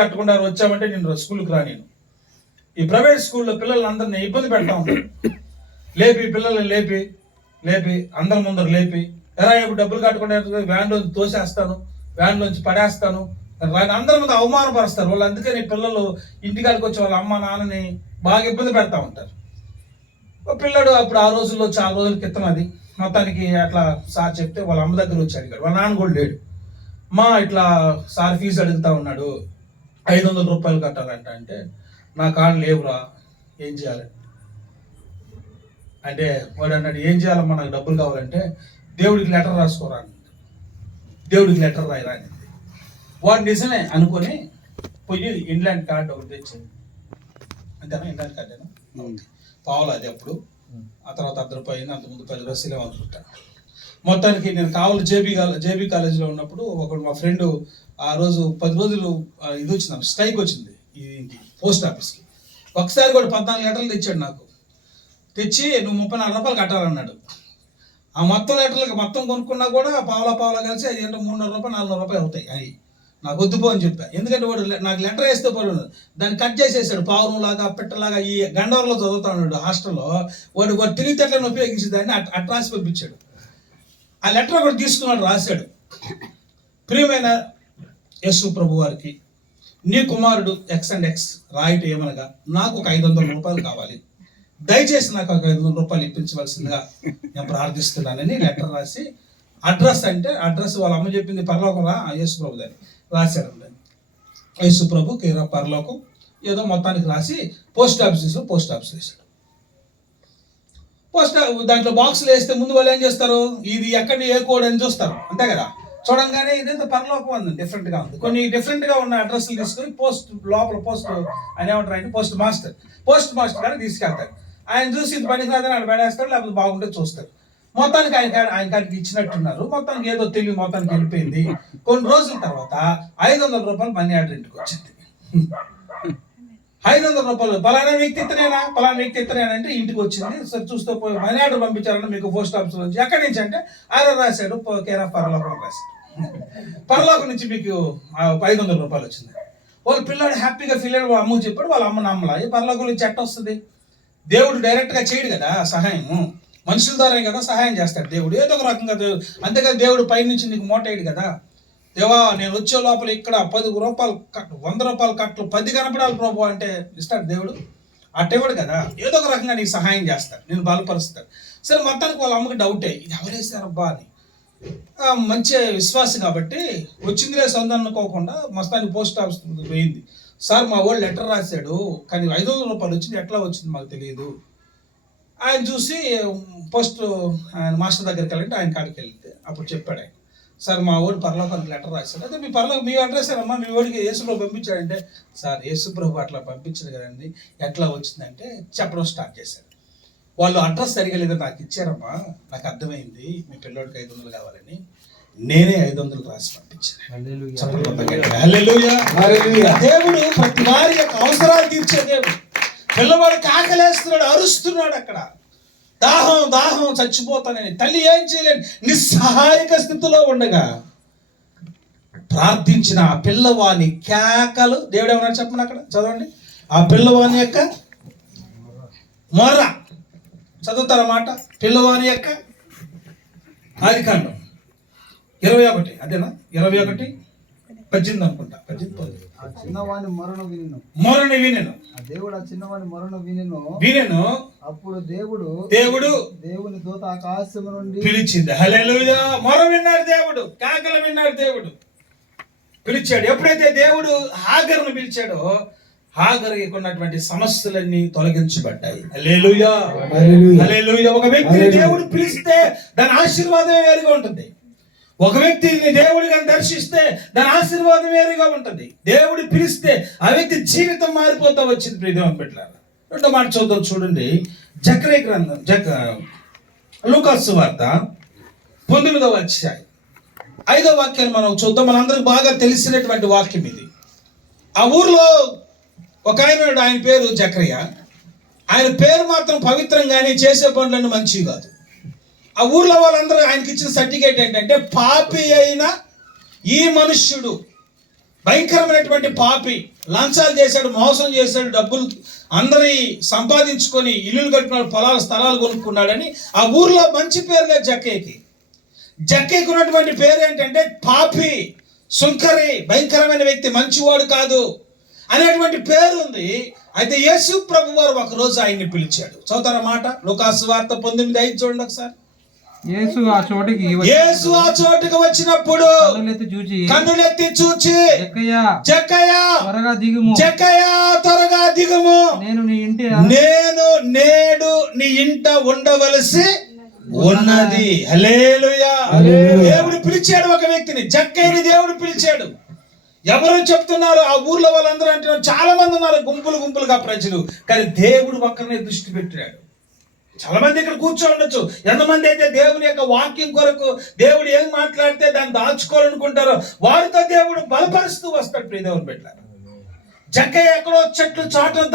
కట్టకుండా వచ్చామంటే నేను స్కూల్కి రా. నేను ఈ ప్రైవేట్ స్కూల్లో పిల్లలందరినీ ఇబ్బంది పెడతా ఉంటారు. పిల్లల్ని లేపి అందరి ముందర లేపి ఎలా ఇప్పుడు డబ్బులు కట్టుకునే వ్యాన్లోంచి తోసేస్తాను, వ్యాన్లోంచి పడేస్తాను, అందరి ముందు అవమానపరుస్తారు. వాళ్ళు అందుకని పిల్లలు ఇంటికాడికి వచ్చి వాళ్ళ అమ్మ నాన్నని బాగా ఇబ్బంది పెడతా ఉంటారు. పిల్లడు అప్పుడు ఆ రోజుల్లో చాలా రోజుల క్రితం అది మొత్తానికి అట్లా సార్ చెప్తే వాళ్ళ అమ్మ దగ్గర వచ్చి అడిగాడు. వాళ్ళ నాన్న కూడా లేడు. ఇట్లా సార్ ఫీజు అడుగుతా ఉన్నాడు, 500 రూపాయలు కట్టాలంట. అంటే నా కాళ్ళు లేవురా, ఏం చేయాలి అంటే వాడు అన్నాడు, ఏం చేయాలమ్మా నాకు డబ్బులు కావాలంటే దేవుడికి లెటర్ రాసుకోరా, దేవుడికి లెటర్ రాయరా అని. వాడు నిజమే అనుకొని పోయి ఇంగ్లాండ్ కార్డు ఒకటి తెచ్చింది. అంతేనా? ఇంగ్లాండ్ కార్డేనా? పావులు అది అప్పుడు. ఆ తర్వాత ₹100 అంతకుముందు 10 రూపాయలు అనుకుంటా. మొత్తానికి నేను కావాలి జేబీ కాలేజీలో ఉన్నప్పుడు ఒకడు మా ఫ్రెండ్ ఆ రోజు 10 రోజులు ఇది వచ్చింది, స్ట్రైక్ వచ్చింది ఈ పోస్ట్ ఆఫీస్కి. ఒకసారి కూడా 14 లెటర్లు తెచ్చాడు నాకు. తెచ్చి నువ్వు 34 రూపాయలు కట్టాలన్నాడు. ఆ మొత్తం లెటర్లకు మొత్తం కొనుక్కున్నా కూడా పావులా కలిసి అది అంటే 300 రూపాయలు 400 రూపాయలు అవుతాయి. అవి నాకు వద్దుపో అని చెప్పా. ఎందుకంటే వాడు నాకు లెటర్ వేస్తే పర్వాలేదు, దాన్ని కట్ చేసేసాడు. పావురంలాగా పిట్టలాగా ఈ గండవరంలో చదువుతా ఉన్నాడు హాస్టల్లో. వాడు తెలివితేటలను ఉపయోగించి దాన్ని అట్లా రాసి పంపించాడు. ఆ లెటర్ కూడా తీసుకున్నాడు, రాశాడు, ప్రియమైన యేసు ప్రభు వారికి నీ కుమారుడు X రాయట ఏమనగా నాకు ఒక 500 రూపాయలు కావాలి, దయచేసి నాకు ఒక 500 రూపాయలు ఇప్పించవలసిందిగా నేను ప్రార్థిస్తున్నానని లెటర్ రాసి అడ్రస్ అంటే అడ్రస్ వాళ్ళ అమ్మ చెప్పింది పరలోకం రా యేసు ప్రభు దాన్ని రాశాడు. యేసు ప్రభు కేరా పరలోకం ఏదో మొత్తానికి రాసి పోస్ట్ ఆఫీస్ వేసాడు. దాంట్లో బాక్సులు వేస్తే ముందు వాళ్ళు ఏం చేస్తారు, ఇది ఎక్కడ ఏ కోడ్ అని చూస్తారు, అంతే కదా. చూడంగానే ఇదేంత పరలోకం ఉంది, డిఫరెంట్గా ఉంది. కొన్ని డిఫరెంట్గా ఉన్న అడ్రస్లు తీసుకొని పోస్ట్ అని ఏమంటారు అంటే పోస్ట్ మాస్టర్ గారు తీసుకెళ్తారు. ఆయన చూసి ఇది పనికి రాదని ఆయన పడేస్తారు, లేకపోతే బాగుంటే చూస్తారు. మొత్తానికి ఆయన కాడికి ఇచ్చినట్టున్నారు. మొత్తానికి ఏదో తెలివి మొత్తానికి వెళ్ళిపోయింది. కొన్ని రోజుల తర్వాత 500 రూపాయలు మనీ ఆర్డర్ ఇంటికి వచ్చింది. 500 రూపాయలు పలానా వ్యక్తి ఇతనేనా అంటే ఇంటికి వచ్చింది. సరే చూస్తూ మనీ ఆర్డర్ పంపించారని మీకు పోస్ట్ ఆఫీస్ నుంచి. ఎక్కడి నుంచి అంటే ఆయన రాశాడు, కేర్ ఆఫ్ పరలోకం రాశాడు. పరలోకం నుంచి మీకు 500 రూపాయలు వచ్చింది. వాళ్ళు పిల్లాడు హ్యాపీగా ఫీల్ అయ్యాడు. వాళ్ళ అమ్మకు చెప్పాడు, వాళ్ళ అమ్మ నమ్మలా. ఈ పరలోకం నుంచి ఎట్ట వస్తుంది? దేవుడు డైరెక్ట్గా చేయడు కదా సహాయము, మనుషుల ద్వారా కదా సహాయం చేస్తాడు దేవుడు. ఏదో ఒక రకంగా దేవుడు, అంతేకాదు దేవుడు పైనుంచి నీకు మోటేయడు కదా. దేవా నేను వచ్చే లోపల ఇక్కడ 10 రూపాయలు కట్టు, 100 రూపాయలు కట్లు 10 కనపడాలి ప్రభు అంటే ఇస్తాడు దేవుడు? అట్టేవాడు కదా. ఏదో ఒక రకంగా నీకు సహాయం చేస్తాడు, నేను బలపరుస్తాడు. సరే మొత్తానికి వాళ్ళ అమ్మకి డౌటే, ఇది ఎవరేసారబ్బా అని. మంచి విశ్వాసం కాబట్టి వచ్చిందిలే సొంత అనుకోకుండా మొత్తానికి పోస్ట్ ఆఫీస్ పోయింది. సార్ మా వాళ్ళు లెటర్ రాశాడు, కానీ 500 రూపాయలు వచ్చింది, ఎట్లా వచ్చింది మాకు తెలియదు. ఆయన చూసి ఆయన మాస్టర్ దగ్గరికి వెళ్ళంటే ఆయన కాడికి వెళ్తే అప్పుడు చెప్పాడు ఆయన, సార్ మా వాడు పరలోకానికి లెటర్ రాశాడు. అదే మీ అడ్రస్ అమ్మా, మీ వాడికి యేసుప్రభు పంపించాడంటే, సార్ యేసుప్రభు అట్లా పంపించాడు కదండి, ఎట్లా వచ్చిందంటే చెప్పడం స్టార్ట్ చేశారు. వాళ్ళు అడ్రస్ సరిగా లేదని నాకు ఇచ్చారమ్మా, నాకు అర్థమైంది మీ పిల్లోడికి 500 కావాలని, నేనే 500 రాసి పంపించాను. దేవుడు ప్రతి వారి యొక్క అవసరాలు తీర్చే దేవుడు. పిల్లవాడు కాకలేస్తున్నాడు, అరుస్తున్నాడు, అక్కడ దాహం చచ్చిపోతానని. తల్లి ఏం చేయలేని నిస్సహాయక స్థితిలో ఉండగా ప్రార్థించిన ఆ పిల్లవాని కేకలు, దేవుడు ఏమన్నా చెప్పండి అక్కడ చదవండి. ఆ పిల్లవాని యొక్క మొర్ర చదువుతారన్నమాట. పిల్లవాని యొక్క ఆదికాండం 21, అదేనా 21:18 అనుకుంటా. 18 చిన్నవాని మొరను వినెను. దేవుడు ఆ చిన్నవాని మొరను వినెను. అప్పుడు దేవుని దూత ఆకాశం నుండి పిలిచింది. హల్లెలూయా. మొర విన్నాడు దేవుడు, కేకలు విన్నాడు దేవుడు, పిలిచాడు. ఎప్పుడైతే దేవుడు హాగరును పిలిచాడో హాగరుకి ఉన్నటువంటి సమస్యలన్నీ తొలగించబడ్డాయి. హల్లెలూయా. హల్లెలూయా. ఒక వ్యక్తిని దేవుడు పిలిస్తే దాని ఆశీర్వాదం వేరుగా ఉంటుంది. ఒక వ్యక్తిని దేవుడిగా దర్శిస్తే దాని ఆశీర్వాదం వేరుగా ఉంటుంది. దేవుడు పిలిస్తే ఆ వ్యక్తి జీవితం మారిపోతా వచ్చింది. ప్రియదేవుని బిడ్డలారా, రెండో మాట చూద్దాం, చూడండి. జకర్యా గ్రంథం, లూకాసు సువార్త 9వ అధ్యాయం 5వ వాక్యాన్ని మనం చూద్దాం. మనందరికి బాగా తెలిసినటువంటి వాక్యం ఇది. ఆ ఊర్లో ఒక ఆయన పేరు జకర్యా. ఆయన పేరు మాత్రం పవిత్రంగానే, చేసే పనులన్నీ మంచివి కాదు. ఆ ఊర్లో వాళ్ళందరూ ఆయనకి ఇచ్చిన సర్టిఫికేట్ ఏంటంటే, పాపి అయిన ఈ మనుష్యుడు భయంకరమైనటువంటి పాపి, లంచాలు చేశాడు, మోసం చేశాడు, డబ్బులు అందరి సంపాదించుకొని ఇల్లులు కట్టుకున్నాడు, పొలాల స్థలాలు కొనుక్కున్నాడని ఆ ఊర్లో మంచి పేరు లేదు జక్కయ్యకి. జక్కయ్యకి ఉన్నటువంటి పేరు ఏంటంటే పాపి, సుంకరి, భయంకరమైన వ్యక్తి, మంచివాడు కాదు అనేటువంటి పేరు ఉంది. అయితే యేసు ప్రభు వారు ఒకరోజు ఆయన్ని పిలిచాడు. చదువుతారా మాట? లూకాసు వార్త 9:5 చూడండి ఒకసారి. యేసు ఆ చోటికి వచ్చినప్పుడు కన్నులెత్తి చూచి జక్కయ్యా త్వరగా దిగుము, నేడు నీ ఇంట ఉండవలసి ఉన్నది. హల్లెలూయా. దేవుడు పిలిచాడు ఒక వ్యక్తిని, జక్కయ్యని దేవుడు పిలిచాడు. ఎవరు చెప్తున్నారు? ఆ ఊర్లో వాళ్ళందరూ అంటున్నారు, చాలా మంది ఉన్నారు, గుంపులుగా ప్రజలు, కానీ దేవుడు ఒక్కరినే దృష్టి పెట్టాడు. చాలా మంది ఇక్కడ కూర్చో ఉండొచ్చు. ఎంతమంది అయితే దేవుని యొక్క వాక్యం కొరకు దేవుడు ఏం మాట్లాడితే దాన్ని దాచుకోవాలనుకుంటారో వారితో దేవుడు బలపరుస్తూ వస్తాడు. ప్రియ దేవుని పెట్టారు. జక్కయ్య ఎక్కడో చెట్లు చాటును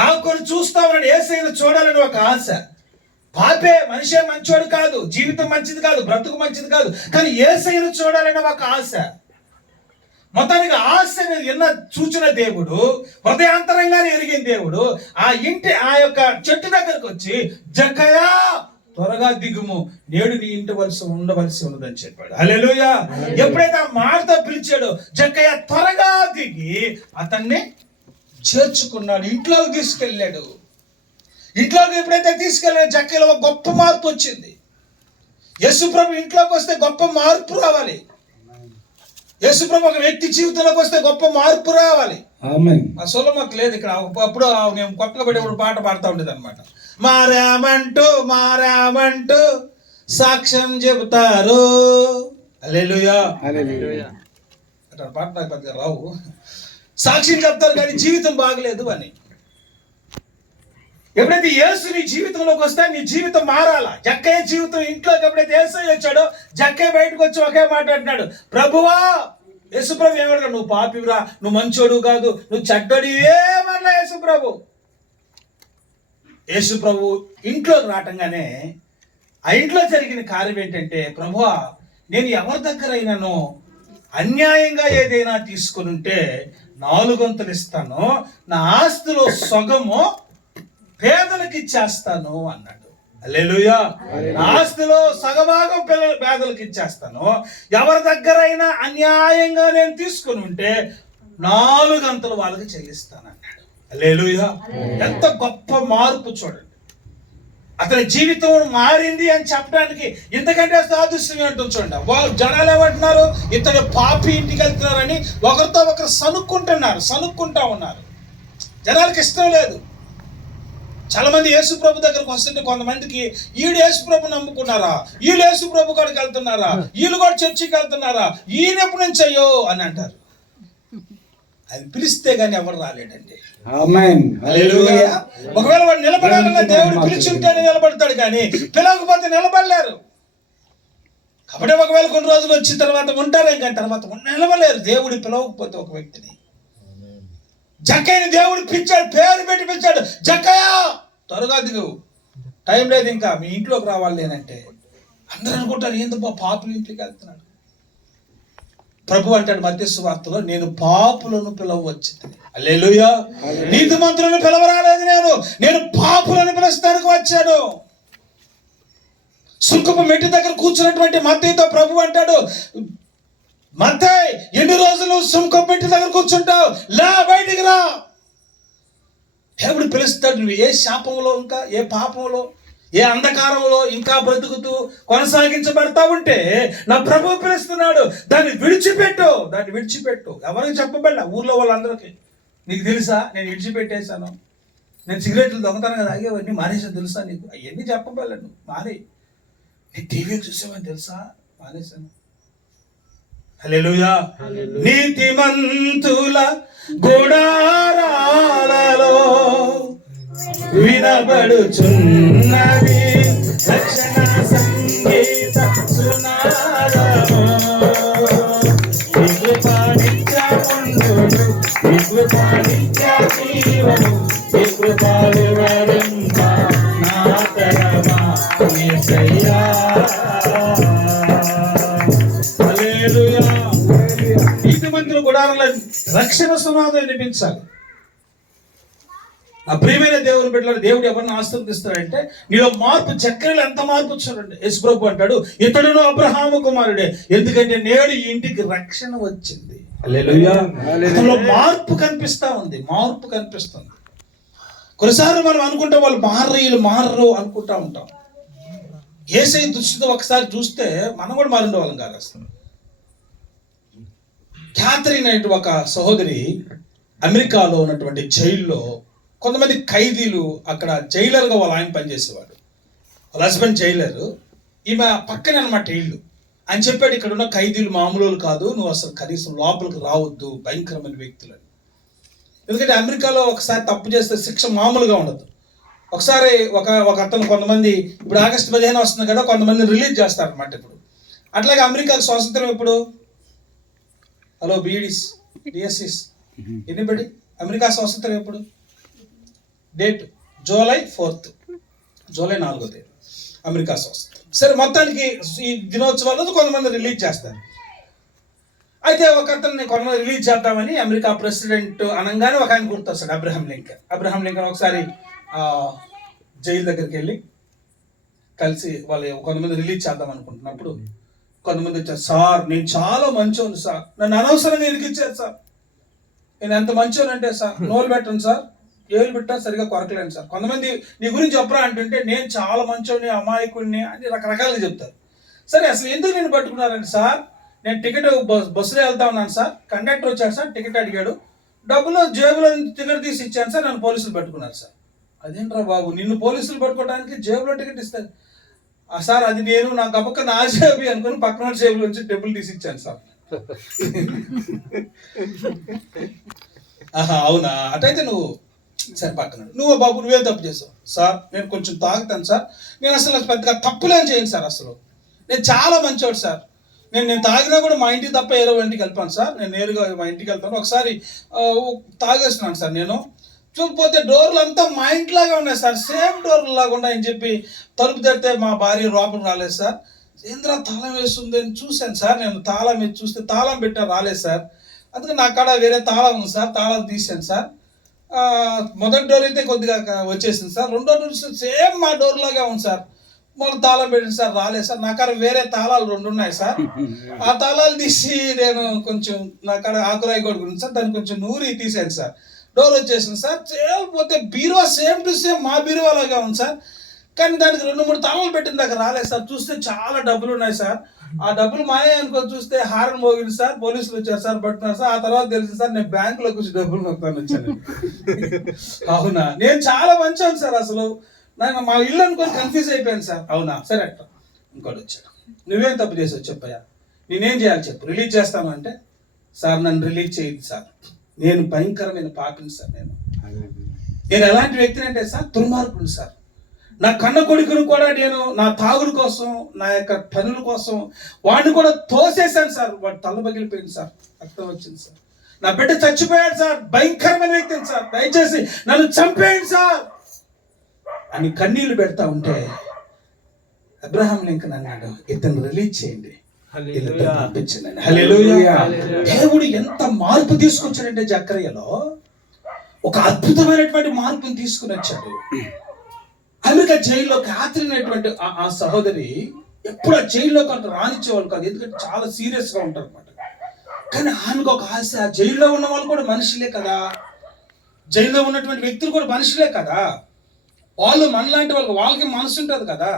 దాక్కుని చూస్తా ఉన్నాడు. యేసయ్యను చూడాలని ఒక ఆశ. పాపే, మనిషే మంచోడు కాదు, జీవితం మంచిది కాదు, బ్రతుకు మంచిది కాదు, కానీ యేసయ్యను చూడాలని ఒక ఆశ. మొత్తానికి ఆశను చూచిన దేవుడు, హృదయాంతరంగానే ఎరిగిన దేవుడు ఆ యొక్క చెట్టు దగ్గరకు వచ్చి జక్కయ్యా త్వరగా దిగుము, నేడు నీ ఇంటి ఉండవలసి ఉన్నదని చెప్పాడు. హల్లెలూయా. ఎప్పుడైతే ఆ మాటతో పిలిచాడో జక్కయ్య త్వరగా దిగి అతన్ని చేర్చుకున్నాడు, ఇంట్లోకి తీసుకెళ్ళాడు. ఇంట్లోకి ఎప్పుడైతే తీసుకెళ్ళాడో జక్కయ్యలో ఒక గొప్ప మార్పు వచ్చింది. యేసుప్రభు ఇంట్లోకి వస్తే గొప్ప మార్పు రావాలి. యేసుప్రభు ఒక వ్యక్తి జీవితంలోకి వస్తే గొప్ప మార్పు రావాలి. ఆ సొలొమోనుకు లేదు ఇక్కడ. అప్పుడు నేను కొత్తగా పెట్టేప్పుడు పాట పాడుతూ ఉండేది అనమాట. మారామంటూ సాక్ష్యం చెబుతారు. హల్లెలూయా. అట్లా పాట నాకు పెద్దగా రావు. సాక్ష్యం చెప్తారు కానీ జీవితం బాగలేదు అని. ఎప్పుడైతే యేసు నీ జీవితంలోకి వస్తే నీ జీవితం మారాలా. జక్కయ్య జీవితం ఇంట్లోకి ఎప్పుడైతే యేసు వచ్చాడో జక్కయ్య బయటకు వచ్చి ఒకే మాట అంటున్నాడు, ప్రభువా. యేసు ప్రభు ఏమన్నా, నువ్వు పాపివిరా, నువ్వు మంచోడు కాదు, నువ్వు చెడ్డోడు, ఏమన్నా యేసు ప్రభు ఇంట్లోకి రావటంగానే ఆ ఇంట్లో జరిగిన కార్యం ఏంటంటే, ప్రభువా నేను ఎవరి దగ్గర అయినానో అన్యాయంగా ఏదైనా తీసుకుని ఉంటే 4 వంతులు ఇస్తాను, నా ఆస్తిలో సగము పేదలకు ఇచ్చేస్తాను అన్నాడు. హల్లెలూయా. ఆస్తిలో సగభాగం పేదలకు ఇచ్చేస్తాను, ఎవరి దగ్గర అయినా అన్యాయంగా నేను తీసుకుని ఉంటే 4 వంతులు వాళ్ళకి చెల్లిస్తాను అన్నాడు. హల్లెలూయా. ఎంత గొప్ప మార్పు చూడండి. అతని జీవితం మారింది అని చెప్పడానికి ఇంతకంటే సాదృశ్యం ఏంటో చూడండి. వాళ్ళు జనాలు ఏమంటున్నారు, ఇతడు పాపి ఇంటికి వెళ్తున్నారని ఒకరితో ఒకరు సనుక్కుంటా ఉన్నారు. జనాలకు ఇష్టం లేదు. చాలా మంది యేసు ప్రభు దగ్గరకు వస్తుంటే కొంతమందికి ఈడు యేసు ప్రభు నమ్ముకున్నారా, వీళ్ళు యేసు ప్రభు కాడికి వెళ్తున్నారా, వీళ్ళు కూడా చర్చికి వెళ్తున్నారా, ఈయన ఎప్పుడు నుంచి అయ్యో అని అంటారు. అది పిలిస్తే గానీ ఎవరు రాలేడండి. ఒకవేళ వాడు నిలబడాలన్నా దేవుడు పిలిచుంటేనే నిలబడతాడు, కానీ పిలవకపోతే నిలబడలేరు. కాబట్టి ఒకవేళ కొన్ని రోజులు వచ్చిన తర్వాత ఉంటారేం, కానీ తర్వాత నిలబడలేరు దేవుడు పిలవకపోతే ఒక వ్యక్తిని. జక్కయ్యని దేవుడు పిలిచాడు, పేరు పెట్టి పిలిచాడు, జక్కయ్య త్వరగా దిగు, టైం లేదు ఇంకా, మీ ఇంట్లోకి రావాలి నేనంటే. అందరూ అనుకుంటారు, ఏందో పాపుల ఇంట్లోకి వెళ్తున్నాడు. ప్రభు అంటాడు మత్తయి సువార్తలో, నేను పాపులను పిలవచ్చింది. హల్లెలూయా. నీతిమంతులను పిలవరాలేదు, నేను పాపులను పిలుస్తానికి వచ్చాను. సుంకపు మెట్టి దగ్గర కూర్చున్నటువంటి మత్తయితో ప్రభు అంటాడు, మత్తయి ఎన్ని రోజులు సుంకపు మెట్టి దగ్గర కూర్చుంటావు, లా బయటికి రా. దేవుడు పిలుస్తాడు. నువ్వు ఏ శాపంలో, ఇంకా ఏ పాపంలో, ఏ అంధకారంలో ఇంకా బ్రతుకుతూ కొనసాగించబడతా ఉంటే నా ప్రభు పిలుస్తున్నాడు, దాన్ని విడిచిపెట్టు. ఎవరికి చెప్పబడ్డా? ఊర్లో వాళ్ళందరికీ. నీకు తెలుసా నేను విడిచిపెట్టేశాను, నేను సిగరెట్లు దొంగతనంగా తాగేవన్నీ మానేసాను తెలుసా నీకు? అవన్నీ చెప్పబడలేను, మానే. నీ టీవీ చూసేవని తెలుసా? మానేశాను. హల్లెలూయా. నీతిమంతుల గుడారాలలో వినబడుచున్నది రక్షణ సంగీత సునాదము. నీతిమంతుల గుడారంలో రక్షణ సునాదం వినిపించాలి. నా ప్రియమైన దేవుని బిడ్డలారా, దేవుడు ఎవరిని ఆశీర్వదిస్తాడంటే నీలో మార్పు. చక్కెరలో ఎంత మార్పు చూడండి. యేసుప్రభు అంటాడు, ఇతడును అబ్రహాము కుమారుడే, ఎందుకంటే నేడు ఈ ఇంటికి రక్షణ వచ్చింది. హల్లెలూయా. అతనిలో మార్పు కనిపిస్తా ఉంది, మార్పు కనిపిస్తుంది. కొన్నిసార్లు మనం అనుకుంటాం వాళ్ళు మారరు, వీళ్ళు మారరు అనుకుంటా ఉంటాం. యేసయ్య దృష్టితో ఒకసారి చూస్తే మనం కూడా మారిండే వాళ్ళం కాదు అసలు. క్యాథరిన్ అనే ఒక సహోదరి అమెరికాలో ఉన్నటువంటి జైల్లో కొంతమంది ఖైదీలు, అక్కడ జైలర్గా వాళ్ళ ఆయన పనిచేసేవాడు, వాళ్ళ హస్బెండ్ జైలరు, ఈమె పక్కనే అనమాట ఇల్లు. ఆయన చెప్పాడు, ఇక్కడ ఉన్న ఖైదీలు మామూలు కాదు, నువ్వు అసలు కనీసం లోపలికి రావద్దు, భయంకరమైన వ్యక్తులు. ఎందుకంటే అమెరికాలో ఒకసారి తప్పు చేస్తే శిక్ష మామూలుగా ఉండదు. ఒకసారి ఒక అతను, కొంతమంది ఇప్పుడు ఆగస్టు 15 వస్తుంది కదా, కొంతమంది రిలీజ్ చేస్తారనమాట. ఇప్పుడు అట్లాగే అమెరికాకు స్వాతంత్రం ఎప్పుడు? హలో బీడీస్ డిఎస్సీస్ ఎన్నిబడి అమెరికా స్వాతంత్రం ఎప్పుడు? డేట్ జూలై 4th, జూలై 4వ తేదీ అమెరికా స్వాతంత్రం. సరే, మొత్తానికి ఈ దినోత్సవాల్లో కొంతమంది రిలీజ్ చేస్తారు. అయితే ఒక అతన్ని కొంతమంది రిలీజ్ చేద్దామని అమెరికా ప్రెసిడెంట్ అనగానే ఒక ఆయన గుర్తొస్తాడు, అబ్రహాం లింకన్. ఒకసారి జైలు దగ్గరికి వెళ్ళి కలిసి వాళ్ళు కొంతమంది రిలీజ్ చేద్దాం అనుకుంటున్నప్పుడు కొంతమంది వచ్చారు, సార్ నేను చాలా మంచోను సార్, నన్ను అనవసరంగా ఇరికిచ్చారు సార్, నేను ఎంత మంచోను అంటే సార్ నోలు పెట్టండి సార్, ఏళ్ళు పెట్టా సరిగా కొరకలేను సార్. కొంతమంది నీ గురించి చెప్పరా అంటే నేను చాలా మంచోని, అమాయకుడిని అని రకరకాలుగా చెప్తారు. సరే, అసలు ఎందుకు నేను పట్టుకున్నారండి సార్? నేను టికెట్ బస్సులో వెళ్తా ఉన్నాను సార్, కండక్టర్ వచ్చాడు సార్, టికెట్ అడిగాడు, డబ్బులు జేబులో టికెట్ తీసి ఇచ్చాను సార్, నన్ను పోలీసులు పట్టుకున్నారు సార్. అదేంట్రా బాబు, నిన్ను పోలీసులు పట్టుకోవడానికి జేబులో టికెట్ ఇస్తారు సార్? అది నేను నా గబక్క నా జేబు అనుకుని పక్కన జేబులో నుంచి డబ్బులు తీసి ఇచ్చాను సార్. ఆహా, అవునా, అటైతే నువ్వు సరే పక్కన నువ్వు బాబు నువ్వే తప్పు చేసావు సార్, నేను కొంచెం తాగుతాను సార్, నేను అసలు పెద్దగా తప్పులేం చేయను సార్, అసలు నేను చాలా మంచివాడు సార్, నేను తాగినా కూడా మా ఇంటికి తప్ప ఏదో ఇంటికి వెళ్ళిపోను సార్, నేను నేరుగా మా ఇంటికి వెళ్తాను. ఒకసారి తాగేస్తున్నాను సార్, నేను చూకపోతే డోర్లు అంతా మా ఇంట్లాగా ఉన్నాయి సార్, సేమ్ డోర్లు లాగా ఉన్నాయని చెప్పి తలుపు తెరితే మా భార్య లోపలికి రాలేదు సార్. ఏంద్రా తాళం వేస్తుంది అని చూశాను సార్, నేను తాళం వేసి చూస్తే తాళం పెట్టా రాలేదు సార్, అందుకే నా కాడ వేరే తాళం ఉంది సార్, తాళం తీసాను సార్. మొదటి డోర్ అయితే కొద్దిగా వచ్చేసింది సార్, రెండో డోర్ సేమ్ మా డోర్ లాగా ఉంది సార్, మొదటి తాళం పెట్టింది సార్ రాలేదు సార్. నా కాడ వేరే తాళాలు 2 ఉన్నాయి సార్, ఆ తాళాలు తీసి నేను కొంచెం నా కాడ ఆకురాయి కూడా ఉంది సార్, దాన్ని కొంచెం నూరి తీసాను సార్, డోర్ వచ్చేసింది సార్. చేయకపోతే బీరువా సేమ్ టు సేమ్ మా బీరువా లాగా ఉంది సార్, కానీ దానికి 2-3 తాళాలు పెట్టిన దాకా రాలేదు సార్. చూస్తే చాలా డబ్బులు ఉన్నాయి సార్, ఆ డబ్బులు మాయే అనుకొని చూస్తే హారన్ మోగింది సార్, పోలీసులు వచ్చారు సార్, పట్టుకున్నారు సార్. ఆ తర్వాత తెలిసింది సార్ నేను బ్యాంకులో కూర్చి డబ్బులు నొక్కుతాను వచ్చాను. అవునా, నేను చాలా మంచివాను సార్, అసలు నాకు మా ఇల్లు అనుకొని కన్ఫ్యూజ్ అయిపోయాను సార్. అవునా, సరే అట్లా. ఇంకోటి వచ్చాడు, నువ్వేం తప్పు చేసావు చెప్పయ్యా, నేనేం చేయాలి చెప్పు, రిలీజ్ చేస్తాను అంటే, సార్ నన్ను రిలీజ్ చేయదు సార్, నేను భయంకరమైన పాపిని సార్, నేను ఎలాంటి వ్యక్తిని అంటే సార్ దుర్మార్గుడు సార్, నా కన్న కొడుకును కూడా నేను నా తాగుడు కోసం, నా యొక్క పనుల కోసం వాడిని కూడా తోసేశాను సార్, వాడు తల పగిలిపోయింది సార్, రక్తం వచ్చింది సార్, నా బిడ్డ చచ్చిపోయాడు సార్, భయంకరమైన వ్యక్తిని సార్, దయచేసి నన్ను చంపేయండి సార్ అని కన్నీళ్లు పెడతా ఉంటే అబ్రహాం లింకన్ అన్నాడు, ఇతను రిలీజ్ చేయండి, హల్లెలూయా. దేవుడు ఎంత మార్పు తీసుకొచ్చాడంటే జకర్యాలో ఒక అద్భుతమైనటువంటి మార్పుని తీసుకుని వచ్చాడు. అమెరికా జైల్లో క్యాథరిన్ అనేటువంటి ఆ సహోదరి ఎప్పుడు ఆ జైల్లో కొంత రానిచ్చేవాళ్ళు కాదు, ఎందుకంటే చాలా సీరియస్గా ఉంటారు అనమాట. కానీ ఆమెకు ఒక ఆశ, జైల్లో ఉన్న వాళ్ళు కూడా మనుషులే కదా, జైల్లో ఉన్నటువంటి వ్యక్తులు కూడా మనుషులే కదా, వాళ్ళు మనలాంటి వాళ్ళకి మనసు ఉంటుంది కదా.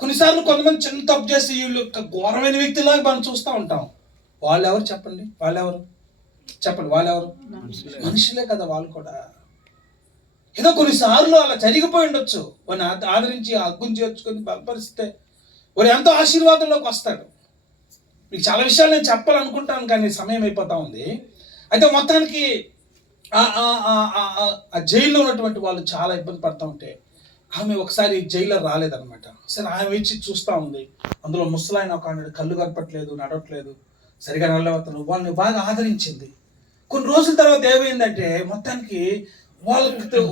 కొన్నిసార్లు కొంతమంది చిన్న తప్పు చేసి వీళ్ళు ఘోరమైన వ్యక్తిలాగా మనం చూస్తూ ఉంటాం. వాళ్ళు ఎవరు చెప్పండి, వాళ్ళెవరు చెప్పండి, వాళ్ళెవరు? మనుషులే కదా వాళ్ళు కూడా. ఏదో కొన్నిసార్లు అలా జరిగిపోయి ఉండొచ్చు, వాడిని ఆదరించి హక్కును చేర్చుకొని బలపరిస్తే వాడు ఎంతో ఆశీర్వాదంలోకి వస్తాడు. మీకు చాలా విషయాలు నేను చెప్పాలనుకుంటాను కానీ సమయం అయిపోతా ఉంది. అయితే మొత్తానికి ఆ జైల్లో ఉన్నటువంటి వాళ్ళు చాలా ఇబ్బంది పడుతూ ఉంటే ఆమె ఒకసారి జైలర్ రాలేదనమాట. సరే ఆమె వచ్చి చూస్తూ ఉంది, అందులో ముసలాయన ఒక కళ్ళు కనపట్లేదు, నడవట్లేదు, సరిగా నడవతను, వాళ్ళని బాగా ఆదరించింది. కొన్ని రోజుల తర్వాత ఏమైందంటే మొత్తానికి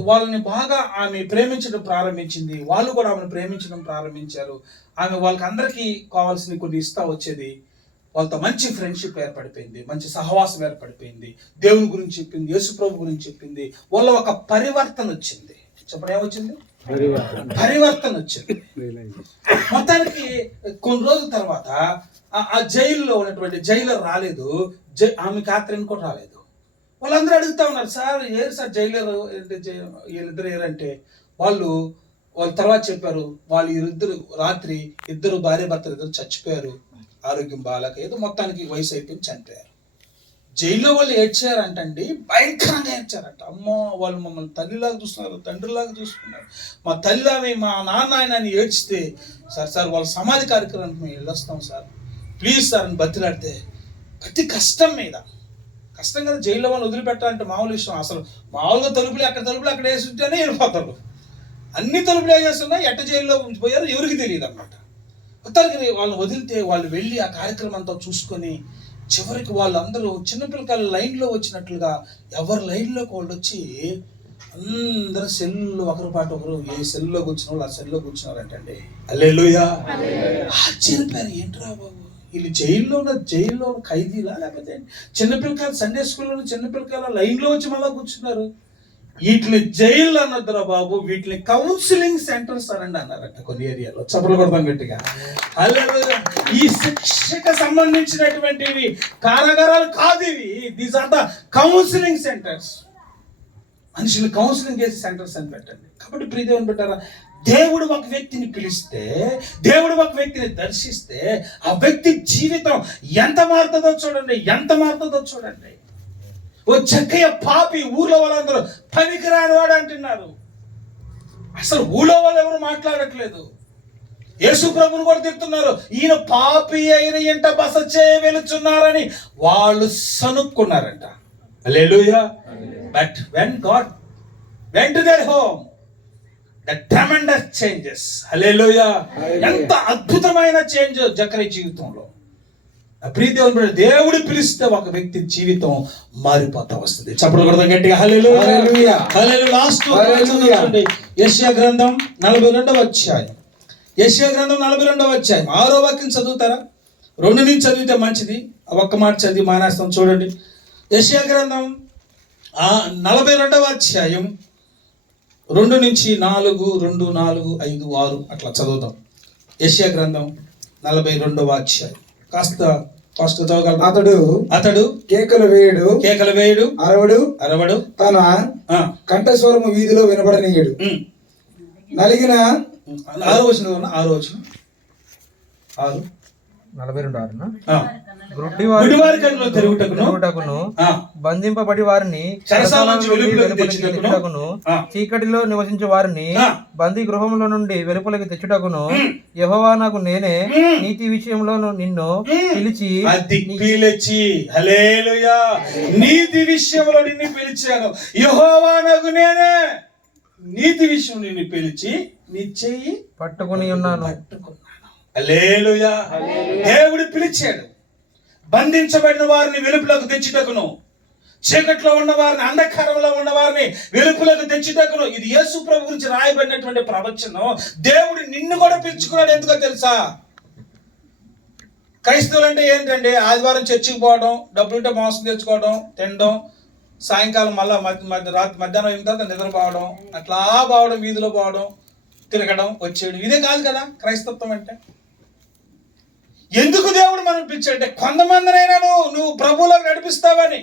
వాళ్ళని బాగా ఆమె ప్రేమించడం ప్రారంభించింది, వాళ్ళు కూడా ఆమెను ప్రేమించడం ప్రారంభించారు. ఆమె వాళ్ళకి అందరికీ కావాల్సిన కొన్ని ఇస్తా వచ్చేది. వాళ్ళతో మంచి ఫ్రెండ్షిప్ ఏర్పడిపోయింది, మంచి సహవాసం ఏర్పడిపోయింది, దేవుని గురించి చెప్పింది, యేసు ప్రభు గురించి చెప్పింది. వాళ్ళ ఒక పరివర్తన వచ్చింది. చెప్పడం ఏమొచ్చింది? పరివర్తన వచ్చింది. మొత్తానికి కొన్ని రోజుల తర్వాత ఆ జైల్లో ఉన్నటువంటి జైలర్ రాలేదు, ఆమె కాత్రిన్ కూడా రాలేదు. వాళ్ళందరూ అడుగుతా ఉన్నారు, సార్ ఏరు సార్ జైలర్ వీళ్ళిద్దరు ఏరంటే వాళ్ళు తర్వాత చెప్పారు, వాళ్ళు రాత్రి ఇద్దరు భార్య భర్తలు ఇద్దరు చచ్చిపోయారు, ఆరోగ్యం బాగాలేక, ఏదో మొత్తానికి వయసు అయిపోయింది, చనిపోయారు. జైల్లో వాళ్ళు ఏడ్చారంటండి, భయంకరంగా ఏడ్చారంట. అమ్మో వాళ్ళు మమ్మల్ని తల్లిలాగా చూస్తున్నారు, తండ్రిలాగా చూసుకున్నారు, మా తల్లి ఆమె మా నాన్న ఆయన అని ఏడ్చితే, సార్ వాళ్ళ సమాధి కార్యక్రమానికి మేము వెళ్ళొస్తాం సార్, ప్లీజ్ సార్ అని బతిలాడితే, ప్రతి కష్టం మీద కష్టం కదా, జైల్లో వాళ్ళు వదిలిపెట్టాలంటే మామూలు విషయం. అసలు మామూలుగా తలుపులు అక్కడ వేసి ఉంటేనే వెళ్ళిపోతారు. అన్ని తలుపులు వేసేస్తున్నా, ఎట్ట జైల్లో పోయారో ఎవరికి తెలియదు అన్నమాట. మొత్తానికి వాళ్ళని వదిలితే వాళ్ళు వెళ్ళి ఆ కార్యక్రమం అంతా చూసుకొని చివరికి వాళ్ళందరూ చిన్నపిల్లకాయలు లైన్లో వచ్చినట్లుగా ఎవరి లైన్లోకి వాళ్ళు వచ్చి అందరూ సెల్లు ఒకరి పాటు ఒకరు, ఏ సెల్లో కూర్చున్న వాళ్ళు ఆ సెల్లో కూర్చున్నారంటండి. హల్లెలూయా. ఆశ్చర్యపోయారు, ఏంట్రా బాబు వీళ్ళు జైల్లో ఉన్న ఖైదీలా, లేకపోతే చిన్నపిల్లకాయలు సండే స్కూల్లో చిన్నపిల్లకాయలు లైన్లో వచ్చి మళ్ళీ కూర్చున్నారు. వీటిని జైలు అన్నద్దురా బాబు, వీటిని కౌన్సిలింగ్ సెంటర్స్ అనండి అన్నారట కొన్ని ఏరియాలో. చప్పట్లు కొడతాం గట్టిగా. హల్లెలూయా. ఈ శిక్షకు సంబంధించినటువంటివి కారాగారాలు కాదు ఇవి. These are the counselling centres. మనుషులు కౌన్సిలింగ్ చేసే సెంటర్స్ అని పెట్టండి. కాబట్టి ప్రియదేవుని పెట్టారా, దేవుడు ఒక వ్యక్తిని పిలిస్తే, దేవుడు ఒక వ్యక్తిని దర్శిస్తే ఆ వ్యక్తి జీవితం ఎంత మారుతుందో చూడండి. ఓ చక్కయ్య పాపి, ఊర్లో వాళ్ళందరూ పనికిరాని వాడు అంటున్నారు. అసలు ఊళ్ళో వాళ్ళు ఎవరు మాట్లాడట్లేదు. యేసు ప్రభుని కూడా తిడుతున్నారు, ఈయన పాపి అయిన ఎంట బస చేయవెలుచున్నారని వాళ్ళు సనుక్కున్నారంట. Hallelujah. But when God went to their home, the tremendous changes. Hallelujah. ఎంత అద్భుతమైన చేంజ్ జకరియా జీవితంలో. ప్రియదేవుని దేవుడు పిలిస్తే ఒక వ్యక్తి జీవితం మారిపోతా వస్తుంది. చప్పట్లు కొడదాం గట్టిగా. హల్లెలూయా. లాస్ట్ యెషయా గ్రంథం 42వ అధ్యాయం. యెషయా గ్రంథం 42వ అధ్యాయం 6వ వాక్యం చదువుతారా? 2 నుంచి చదివితే మంచిది, ఒక్క మాట చదివి మానేస్తాం. చూడండి, యెషయా గ్రంథం 42వ అధ్యాయం 2 నుంచి 4, 2, 4, 5, 6 అట్లా చదువుతాం. యెషయా గ్రంథం 42వ అధ్యాయం. కాస్త ఫస్ట్ చదవగలరు. అతడు కేకలు వేయడు, అరవడు, తన కంఠస్వరము వీధిలో వినబడనీయడు. నలిగిన 42 తిరుగుటకును బంధింపబడి వారిని చీకటిలో నివసించే వారిని బందీ గృహంలో నుండి వెలుపలికి తెచ్చుటకును యెహోవా నాకు నేనే నీతి విషయంలో నిన్ను పిలిచి. హల్లెలూయా. నీతి విషయంలో నిన్ను పిలిచాను. యెహోవా నాకు నేనే నీతి విషయం నిన్ను పిలిచి నీ చెయ్యి పట్టుకుని ఉన్నాను. హల్లెలూయా. దేవుడు పిలిచాడు. బంధించబడిన వారిని వెలుపులకు తెచ్చుటకును, చీకట్లో ఉన్న వారిని, అంధకారంలో ఉన్న వారిని వెలుపులకు తెచ్చుటకును. ఇది యేసు ప్రభు గురించి రాయబడినటువంటి ప్రవచనం. దేవుడు నిన్ను కూడా పిలుచుకున్నాడు. ఎందుకో తెలుసా? క్రైస్తవులు అంటే ఏంటంటే ఆదివారం చర్చికి పోవడం, డబ్బులుంటే మోసం తెచ్చుకోవడం, తినడం, సాయంకాలం మళ్ళీ మధ్యాహ్నం అయిన తర్వాత నిద్రపోవడం, అట్లా పోవడం, వీధిలో పోవడం, తిరగడం, వచ్చేయడం. ఇదే కాదు కదా క్రైస్తత్వం అంటే. ఎందుకు దేవుడు మనం పిలిచాడంటే కొంతమందినైనా నువ్వు ప్రభువులోకి నడిపిస్తావని.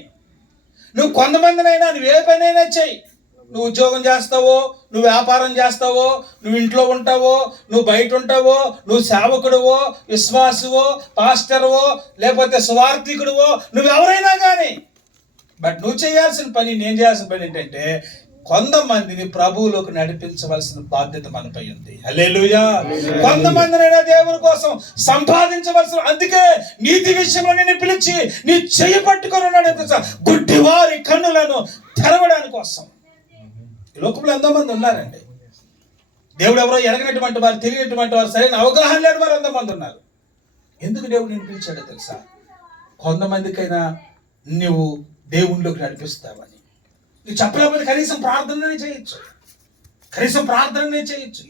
నువ్వు కొంతమందినైనా నువ్వు ఏ పనైనా చెయ్యి. నువ్వు ఉద్యోగం చేస్తావో, నువ్వు వ్యాపారం చేస్తావో, నువ్వు ఇంట్లో ఉంటావో, నువ్వు బయట ఉంటావో, నువ్వు సేవకుడువో, విశ్వాసువో, పాస్టర్వో, లేకపోతే సువార్థికుడువో, నువ్వు ఎవరైనా కానీ, బట్ నువ్వు చేయాల్సిన పని, నేను చేయాల్సిన పని ఏంటంటే కొంతమందిని ప్రభువులోకి నడిపించవలసిన బాధ్యత మనపై ఉంది. హల్లెలూయా. కొంతమందినైనా దేవుని కోసం సంపాదించవలసిన. అందుకే నీతి విషయంలో నిన్ను పిలిచి నీ చెయ్యి పట్టుకొని ఉన్నాడు. గుడ్డి వారి కన్నులను తెరవడానికి కోసం. ఈ లోకంలో ఎంతో మంది ఉన్నారండి. దేవుడు ఎవరో ఎరగనటువంటి వారు, తెలియనటువంటి వారు, సరైన అవగాహన లేని వారు ఎంతో మంది ఉన్నారు. ఎందుకు దేవుడు నిన్ను పిలిచాడో తెలుసా? కొంతమందికైనా నువ్వు దేవునిలోకి నడిపిస్తావని. నువ్వు చెప్పలేకపోతే కనీసం ప్రార్థననే చేయొచ్చు.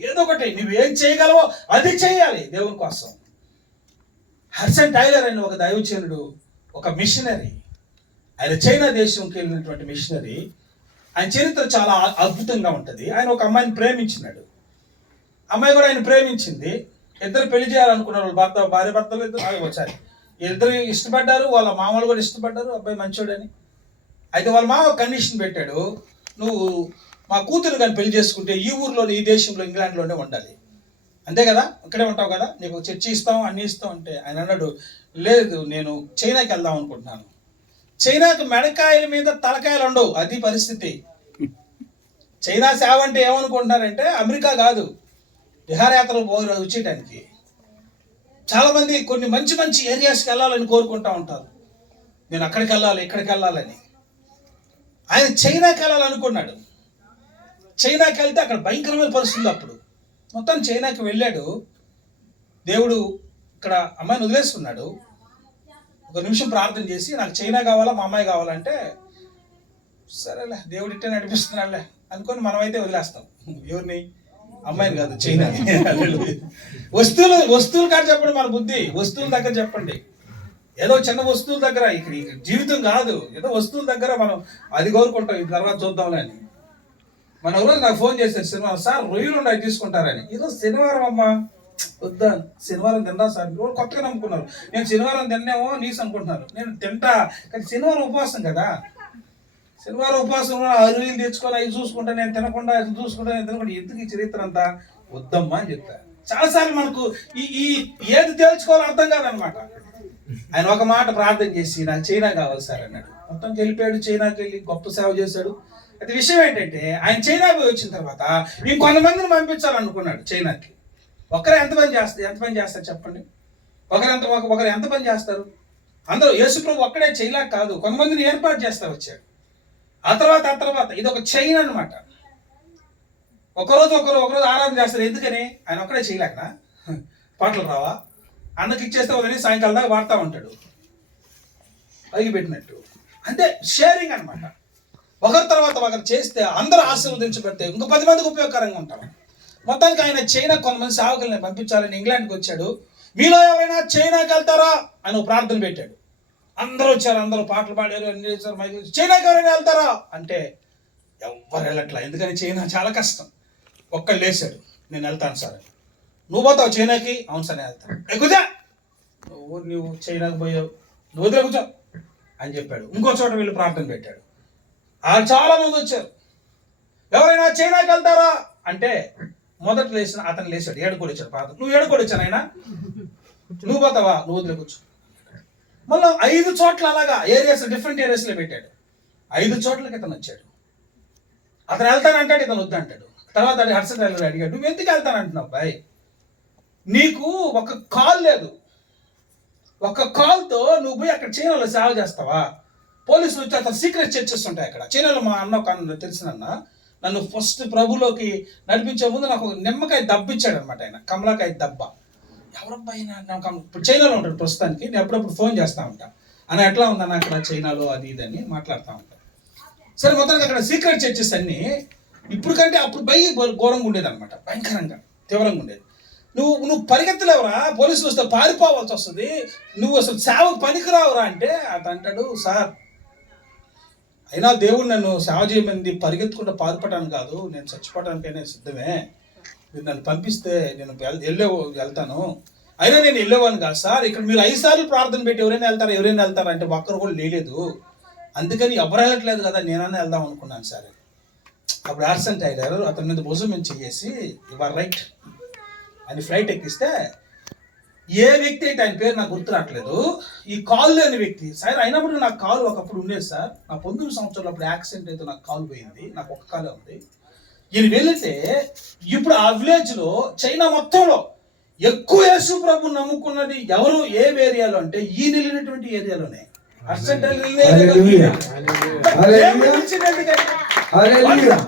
ఏదో ఒకటి నువ్వేం చేయగలవో అది చేయాలి దేవుని కోసం. హడ్సన్ టైలర్ అనే ఒక దైవజనుడు, ఒక మిషనరీ, ఆయన చైనా దేశంకి వెళ్ళినటువంటి మిషనరీ. ఆయన చరిత్ర చాలా అద్భుతంగా ఉంటుంది. ఆయన ఒక అమ్మాయిని ప్రేమించినాడు, అమ్మాయి కూడా ఆయన ప్రేమించింది. ఇద్దరు పెళ్లి చేయాలనుకున్నారు, భార్య భర్తలు ఇద్దరు ఇష్టపడ్డారు, వాళ్ళ మామలు కూడా ఇష్టపడ్డారు అబ్బాయి మంచోడని. అయితే వాళ్ళ మామ కండిషన్ పెట్టాడు, నువ్వు మా కూతురు కానీ పెళ్లి చేసుకుంటే ఈ ఊర్లోనే, ఈ దేశంలో, ఇంగ్లాండ్లోనే ఉండాలి, అంతే కదా, ఇక్కడే ఉంటావు కదా, నీకు చర్చి ఇస్తాం అన్నీ ఇస్తాం అంటే ఆయన అన్నాడు, లేదు నేను చైనాకి వెళ్దాం అనుకుంటున్నాను. చైనాకు మెడకాయల మీద తలకాయలు ఉండవు, అది పరిస్థితి. చైనా సేవ అంటే ఏమనుకుంటున్నారంటే అమెరికా కాదు, విహారయాత్రలు వచ్చేయడానికి. చాలామంది కొన్ని మంచి మంచి ఏరియాస్కి వెళ్ళాలని కోరుకుంటూ ఉంటారు, నేను అక్కడికి వెళ్ళాలి ఇక్కడికి వెళ్ళాలని. ఆయన చైనాకి వెళ్ళాలనుకున్నాడు. చైనాకి వెళ్తే అక్కడ భయంకరమైన పరిస్థితులు. అప్పుడు మొత్తం చైనాకి వెళ్ళాడు. దేవుడు ఇక్కడ అమ్మాయిని వదిలేసుకున్నాడు. ఒక నిమిషం ప్రార్థన చేసి నాకు చైనా కావాలా, మా అమ్మాయి కావాలంటే సరేలే దేవుడు ఇట్టే నడిపిస్తున్నాడులే అనుకొని మనమైతే వదిలేస్తాం. ఎవరిని? అమ్మాయిని కాదు, చైనాని. వస్తువులు కాదు చెప్పండి, మన బుద్ధి వస్తువుల దగ్గర చెప్పండి. ఏదో చిన్న వస్తువుల దగ్గర, ఇక్కడ జీవితం కాదు, ఏదో వస్తువుల దగ్గర మనం అది కోరుకుంటాం, ఈ తర్వాత చూద్దాంలే అని. మన రోజు నాకు ఫోన్ చేశారు, శనివారం సార్ రొయ్యలు ఉన్నాయి తీసుకుంటారని. ఈరోజు శనివారం అమ్మా, వద్దా శనివారం తిందా సార్, మీరు కొత్తగా నమ్ముకున్నారు. నేను శనివారం తిన్నేమో నీసు అనుకుంటున్నారు, నేను తింటా కానీ శనివారం ఉపవాసం కదా. శనివారం ఉపవాసం రొయ్యలు తెచ్చుకొని అవి చూసుకుంటా, నేను తినకుండా చూసుకుంటా, నేను తినకుండా, ఎందుకు ఈ చరిత్ర అంతా వద్దమ్మా అని చెప్తారు. చాలాసార్లు మనకు ఈ ఏది తేల్చుకోవాలో అర్థం కాదనమాట. ఆయన ఒక మాట ప్రార్థన చేసి నాకు చైనా కావాలి సార్ అన్నాడు. మొత్తం వెళ్ళిపోయాడు, చైనాకి వెళ్ళి గొప్ప సేవ చేశాడు. అయితే విషయం ఏంటంటే ఆయన చైనా పోయి వచ్చిన తర్వాత ఇంకొంతమందిని పంపించాలనుకున్నాడు చైనాకి. ఒకరు ఎంత పని చేస్తారు చెప్పండి? ఒకరు ఎంత పని చేస్తారు? అందరూ యేసుప్రభు ఒక్కడే చైనా కాదు, కొంతమందిని ఏర్పాటు చేస్తా వచ్చాడు. ఆ తర్వాత ఇది ఒక చైన్ అనమాట. ఒకరోజు ఆరాధన చేస్తారు. ఎందుకని? ఆయన ఒక్కడే చేయలేకనా? పాటలు రావా? అన్నకి ఇచ్చేస్తే వదిలి సాయంకాలం దాకా వాడుతూ ఉంటాడు పైకి పెట్టినట్టు. అంటే షేరింగ్ అనమాట. ఒకరి తర్వాత ఒకరు చేస్తే అందరూ ఆశీర్వదించబడితే ఇంకో 10 మందికి ఉపయోగకరంగా ఉంటారు. మొత్తానికి ఆయన చైనా కొంతమంది సేవకుల్ని పంపించాలని ఇంగ్లాండ్కి వచ్చాడు. మీలో ఎవరైనా చైనాకి వెళ్తారా అని ప్రార్థన పెట్టాడు. అందరూ వచ్చారు, అందరూ పాటలు పాడారు, అన్ని చేశారు. చైనాకి ఎవరైనా వెళ్తారా అంటే ఎవ్వరు వెళ్ళట్లా. ఎందుకని? చైనా చాలా కష్టం. ఒక్కళ్ళు లేచాడు, నేను వెళ్తాను సార్. నువ్వు పోతావు చైనాకి? అవును సార్ నేను వెళ్తాను. ఎక్కువా నువ్వు చైనాకి పోయావు, నువ్వు వదిలే కూర్చో అని చెప్పాడు. ఇంకో చోట వీళ్ళు ప్రార్థన పెట్టాడు. చాలా మంది వచ్చారు. ఎవరైనా చైనాకి వెళ్తారా అంటే మొదట లేచిన అతను లేచాడు, ఏడుకోడు వచ్చాడు ప్రార్థన. నువ్వు ఏడుకోడు వచ్చాను ఆయన, నువ్వు పోతావా? నువ్వు వదిలే కూర్చో. మళ్ళీ 5 చోట్ల అలాగా ఏరియాస్, డిఫరెంట్ ఏరియాస్లో పెట్టాడు. 5 చోట్లకి ఇతను వచ్చాడు. అతను వెళ్తానంటాడు, ఇతను వద్దంటాడు. తర్వాత హడ్సన్ టైలర్ అడిగాడు, నువ్వు ఎందుకు వెళ్తానంటున్నావు అబ్బాయి? నీకు ఒక కాల్ లేదు, ఒక కాల్తో నువ్వు పోయి అక్కడ చైనాలో సేవ చేస్తావా? పోలీసులు వచ్చి అతను సీక్రెట్ చర్చెస్ ఉంటాయి అక్కడ చైనాలో. మా అన్న ఒక తెలిసినన్న నన్ను ఫస్ట్ ప్రభులోకి నడిపించే ముందు నాకు ఒక నిమ్మకాయ దెబ్బ ఇచ్చాడు అనమాట. ఆయన కమలాకాయ దెబ్బ. ఎవరబ్బాయి ఇప్పుడు చైనాలో ఉంటాడు ప్రస్తుతానికి. నేను అప్పుడప్పుడు ఫోన్ చేస్తూ ఉంటా, అని ఎట్లా ఉందన్న అక్కడ చైనాలో అది ఇది అని మాట్లాడుతూ ఉంటాను. సరే మొత్తానికి అక్కడ సీక్రెట్ చర్చెస్ అన్నీ ఇప్పుడు కంటే అప్పుడు ఘోరంగా ఉండేది అనమాట, భయంకరంగా తీవ్రంగా ఉండేది. నువ్వు పరిగెత్తలేవురా, పోలీసులు వస్తే పారిపోవాల్సి వస్తుంది, నువ్వు అసలు సేవకు పనికిరావురా అంటే అతను అంటాడు, సార్ అయినా దేవుడు నన్ను సేవ చేయమంది పరిగెత్తుకుంటూ పారిపోవటానికి కాదు, నేను చచ్చిపోవడానికైనా సిద్ధమే. మీరు నన్ను పంపిస్తే నేను వెళ్తాను, అయినా నేను వెళ్ళేవాను కాదు సార్. ఇక్కడ మీరు 5 సార్లు ప్రార్థన పెట్టి ఎవరైనా వెళ్తారా అంటే ఒక్కరు కూడా లేదు. అందుకని ఎవరు వెళ్ళట్లేదు కదా, నేనన్నా వెళ్దాం అనుకున్నాను సార్. అప్పుడు హడ్సన్ టైలర్ అతని మీద భుజం మీద చేసి యువర్ రైట్ అని ఫ్లైట్ ఎక్కిస్తే, ఏ వ్యక్తి అయితే ఆయన పేరు నాకు గుర్తు రావట్లేదు, ఈ కాల్ లేని వ్యక్తి సార్. అయినప్పుడు నాకు కాలు ఒకప్పుడు ఉండేది సార్. నా 19 సంవత్సరాలు అప్పుడు యాక్సిడెంట్ అయితే నాకు కాలు పోయింది, నాకు ఒక్క కాలే ఉంది. ఈయన వెళితే ఇప్పుడు ఆ విలేజ్లో చైనా మొత్తంలో ఎక్కువ యేసు ప్రభు నమ్ముకున్నది ఎవరు, ఏ ఏరియాలో అంటే ఈయన వెళ్ళినటువంటి ఏరియాలోనే. Hudson tailor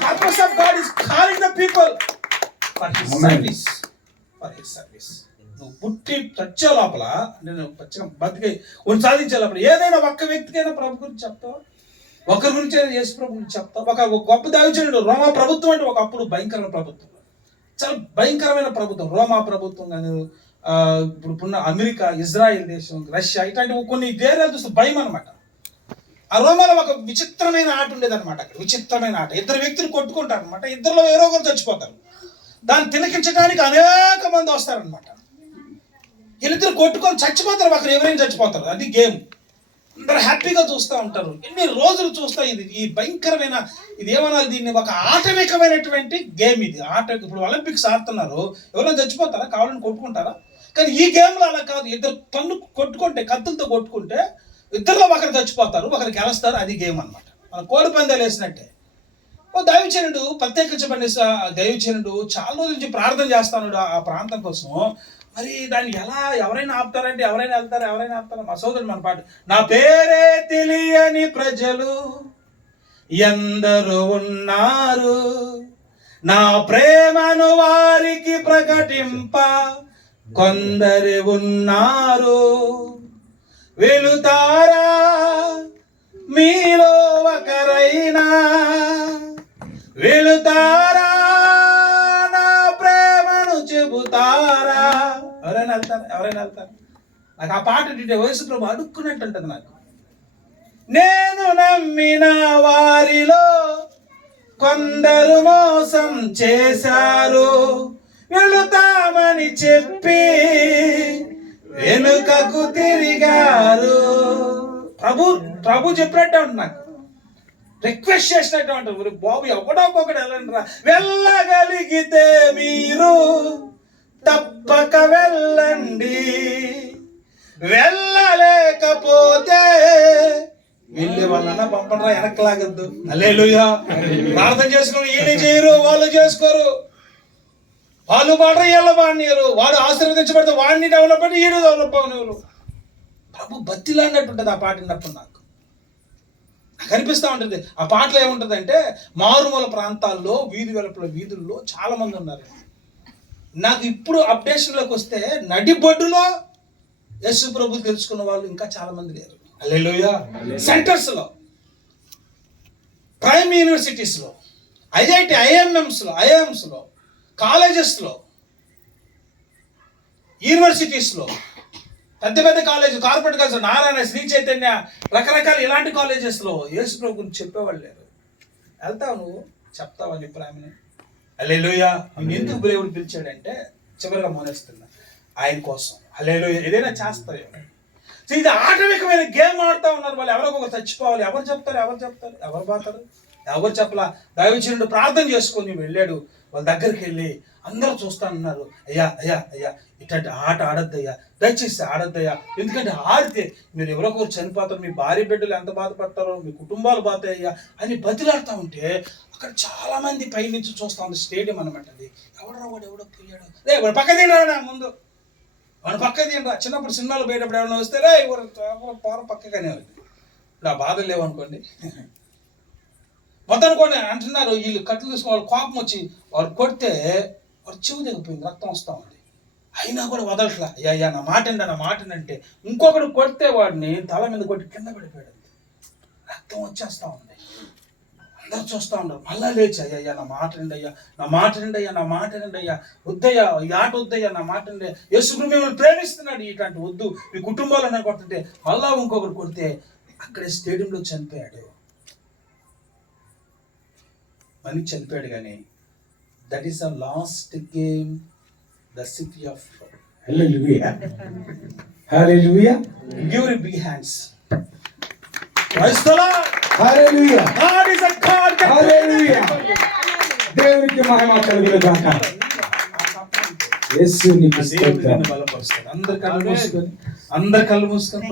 purpose of God is calling the people for his service, for his service. నువ్వు పుట్టి చచ్చే లోపల, నేను పచ్చగా బతికి సాధించే లోపల ఏదైనా ఒక్క వ్యక్తికైనా ప్రభు గురించి చెప్తావా? ఒకరి గురించి అయినా యేసు ప్రభు గురించి చెప్తావా? ఒక గొప్ప దైవజనుడు, రోమా ప్రభుత్వం అంటే ఒకప్పుడు భయంకరమైన ప్రభుత్వం, చాలా భయంకరమైన ప్రభుత్వం. రోమా ప్రభుత్వం కానీ ఇప్పుడున్న అమెరికా, ఇజ్రాయెల్ దేశం, రష్యా, ఇట్లాంటి కొన్ని దేశాలు చూస్తే భయం అనమాట. ఆ రోమాలో ఒక విచిత్రమైన ఆట ఉండేది అనమాట. అక్కడ విచిత్రమైన ఆట, ఇద్దరు వ్యక్తులు కొట్టుకుంటారు అనమాట, ఇద్దరులో ఎవరో ఒకరు చచ్చిపోతారు. దాన్ని తిలకించడానికి అనేక మంది వస్తారనమాట. వీళ్ళిద్దరు కొట్టుకొని చచ్చిపోతారు, ఒకరు ఎవరైనా చచ్చిపోతారు. అది గేమ్. అందరూ హ్యాపీగా చూస్తూ ఉంటారు. ఎన్ని రోజులు చూస్తా ఇది ఈ భయంకరమైన, ఇది ఏమన్నా, దీన్ని ఒక ఆటవికమైనటువంటి గేమ్ ఇది. ఆట ఇప్పుడు ఒలింపిక్స్ ఆడుతున్నారు, ఎవరైనా చచ్చిపోతారా? కావాలని కొట్టుకుంటారా? కానీ ఈ గేమ్లో అలా కాదు. ఇద్దరు కొట్టుకుంటే, కత్తులతో కొట్టుకుంటే ఇద్దరులో ఒకరు చచ్చిపోతారు, ఒకరు గెలుస్తారు. అది గేమ్ అనమాట. మన కోడి పందాలు వేసినట్టే. ఓ దైవజనుడు, ప్రత్యేకించబడిన దైవజనుడు చాలా రోజుల నుంచి ప్రార్థన చేస్తాడు ఆ ప్రాంతం కోసం. మరి దాన్ని ఎలా ఎవరైనా ఆపుతారంటే ఎవరైనా ఆపుతారా? మా సోదరుడు మన పాట, నా పేరే తెలియని ప్రజలు ఎందరో ఉన్నారు, నా ప్రేమను వారికి ప్రకటింప కొందరు ఉన్నారు, వెళుతారా మీలో ఒకరైనా, వెళుతారా నా ప్రేమను చెబుతారా? ఎవరైనా వెళ్తారు? నాకు ఆ పాట వయసు ప్రభు అడుక్కున్నట్టు ఉంటుంది నాకు. నేను నమ్మిన వారిలో కొందరు మోసం చేశారు, వెళుతామని చెప్పి వెనుకకు తిరిగారు. ప్రభు చెప్పినట్టే ఉంటుంది నాకు, రిక్వెస్ట్ చేసినట్టు ఉంటుంది. బాబు ఎవడొక్కొక్కడు వెళ్ళండి రా, వెళ్ళగలిగితే మీరు తప్పక వెళ్ళండి, వెళ్ళలేకపోతే వెళ్ళే వాళ్ళన్నా పంపడరా, వెనక్లాగద్దు. హల్లెలూయా. ప్రార్థన చేసుకుని వీళ్ళు చేయరు, వాళ్ళు చేసుకోరు, వాళ్ళు పాడరు, వీళ్ళు పాడనీయరు, వాడు ఆశీర్వదించబడితే వాడిని డెవలప్ అని వీడు డెవలప్ అవనివ్వరు. ప్రభు బతిలాడినట్టు ఉంటుంది ఆ పాట విన్నప్పుడు. నాకు కనిపిస్తూ ఉంటుంది. ఆ పాటలో ఏముంటుంది అంటే, మారుమూల ప్రాంతాల్లో వీధుల్లో చాలా మంది ఉన్నారు. నాకు ఇప్పుడు అప్డేషన్లోకి వస్తే నడిబొడ్డులో యేసు ప్రభు తెలుసుకున్న వాళ్ళు ఇంకా చాలా మంది లేరు. హల్లెలూయా. సెంటర్స్లో, ప్రైమ్ యూనివర్సిటీస్లో, ఐఐటి, ఐఎంఎంస్లో, కాలేజెస్లో, యూనివర్సిటీస్లో, పెద్ద college, corporate college, Narayana, Sri Chaitanya, రకరకాల ఇలాంటి కాలేజెస్లో యేసు ప్రభు గురించి చెప్పేవాళ్ళు లేరు. వెళ్తావు, నువ్వు చెప్తావు అభిప్రాయం. హల్లెలూయా. నేను ఎందుకు దేవుడు పిలిచాడంటే చివరిగా మోనేస్తున్నా ఆయన కోసం. హల్లెలూయా. ఏదైనా చేస్తారు. ఇది ఆటవికమైన గేమ్ ఆడుతూ ఉన్నారు వాళ్ళు. ఎవరో ఒకరు చచ్చిపోవాలి. ఎవరు చెప్తారు? ఎవరు పోతారు? ఎవరు చెప్పలా. దైవజనుడు ప్రార్థన చేసుకొని వెళ్ళాడు. వాళ్ళ దగ్గరికి వెళ్ళి అందరూ చూస్తానన్నారు. అయ్యా ఇట్లాంటి ఆట ఆడద్దయ్యా, దయచేసి ఆడద్దయ్యా. ఎందుకంటే ఆడితే మీరు ఎవరో ఒకరు చనిపోతారు, మీ భార్య బిడ్డలు ఎంత బాధపడతారో, మీ కుటుంబాలు బాధయ్యా అని బతిలాడుతూ ఉంటే అక్కడ చాలా మంది పైనుంచి చూస్తా ఉంది. స్టేడియం అనమాట అది. ఎవడో పోయాడు, రే వాడు పక్క తింటాడా, ముందు వాడు పక్క తింటా. చిన్నప్పుడు సినిమాలు పోయేటప్పుడు ఎవరైనా వస్తే రే పోర పక్కగానే ఉంది. ఇప్పుడు ఆ బాధలు లేవనుకోండి. మొత్తం కొన్ని అంటున్నారు, వీళ్ళు కట్లు తీసుకుని వాళ్ళు కోపం వచ్చి వాడు కొడితే వాడు చెవి దిగిపోయింది, రక్తం వస్తూ ఉంది. అయినా కూడా వదలట్లా. అయ్యా నా మాట అంటే ఇంకొకడు కొడితే వాడిని తల మీద కొట్టి కింద పడిపోయాడు. రక్తం వచ్చేస్తూ ఉంది. అందరూ చూస్తూ ఉన్నారు. మళ్ళా లేచి అయ్యా నా మాట అయ్యా, వద్దయ్యా, ఈ ఆట వద్దయ్యా, నా మాట అండి, యేసు మిమ్మల్ని ప్రేమిస్తున్నాడు, ఇట్లాంటి వద్దు, మీ కుటుంబాలన్నా కొడుతుంటే మళ్ళా ఇంకొకరు కొడితే అక్కడే స్టేడియంలో చనిపోయాడు. మనిషి చనిపోయాడు. కానీ that is the last game, the city of hallelujah. Hallelujah. Give it big hands. Praise the Lord. Hallelujah. God is a God. Hallelujah. దేవునికి మహిమ కలుగును గాక. యేసు నీకు స్తోత్రం. బలపరుస్తాడు. అందరు కళ్ళు మూసుకొని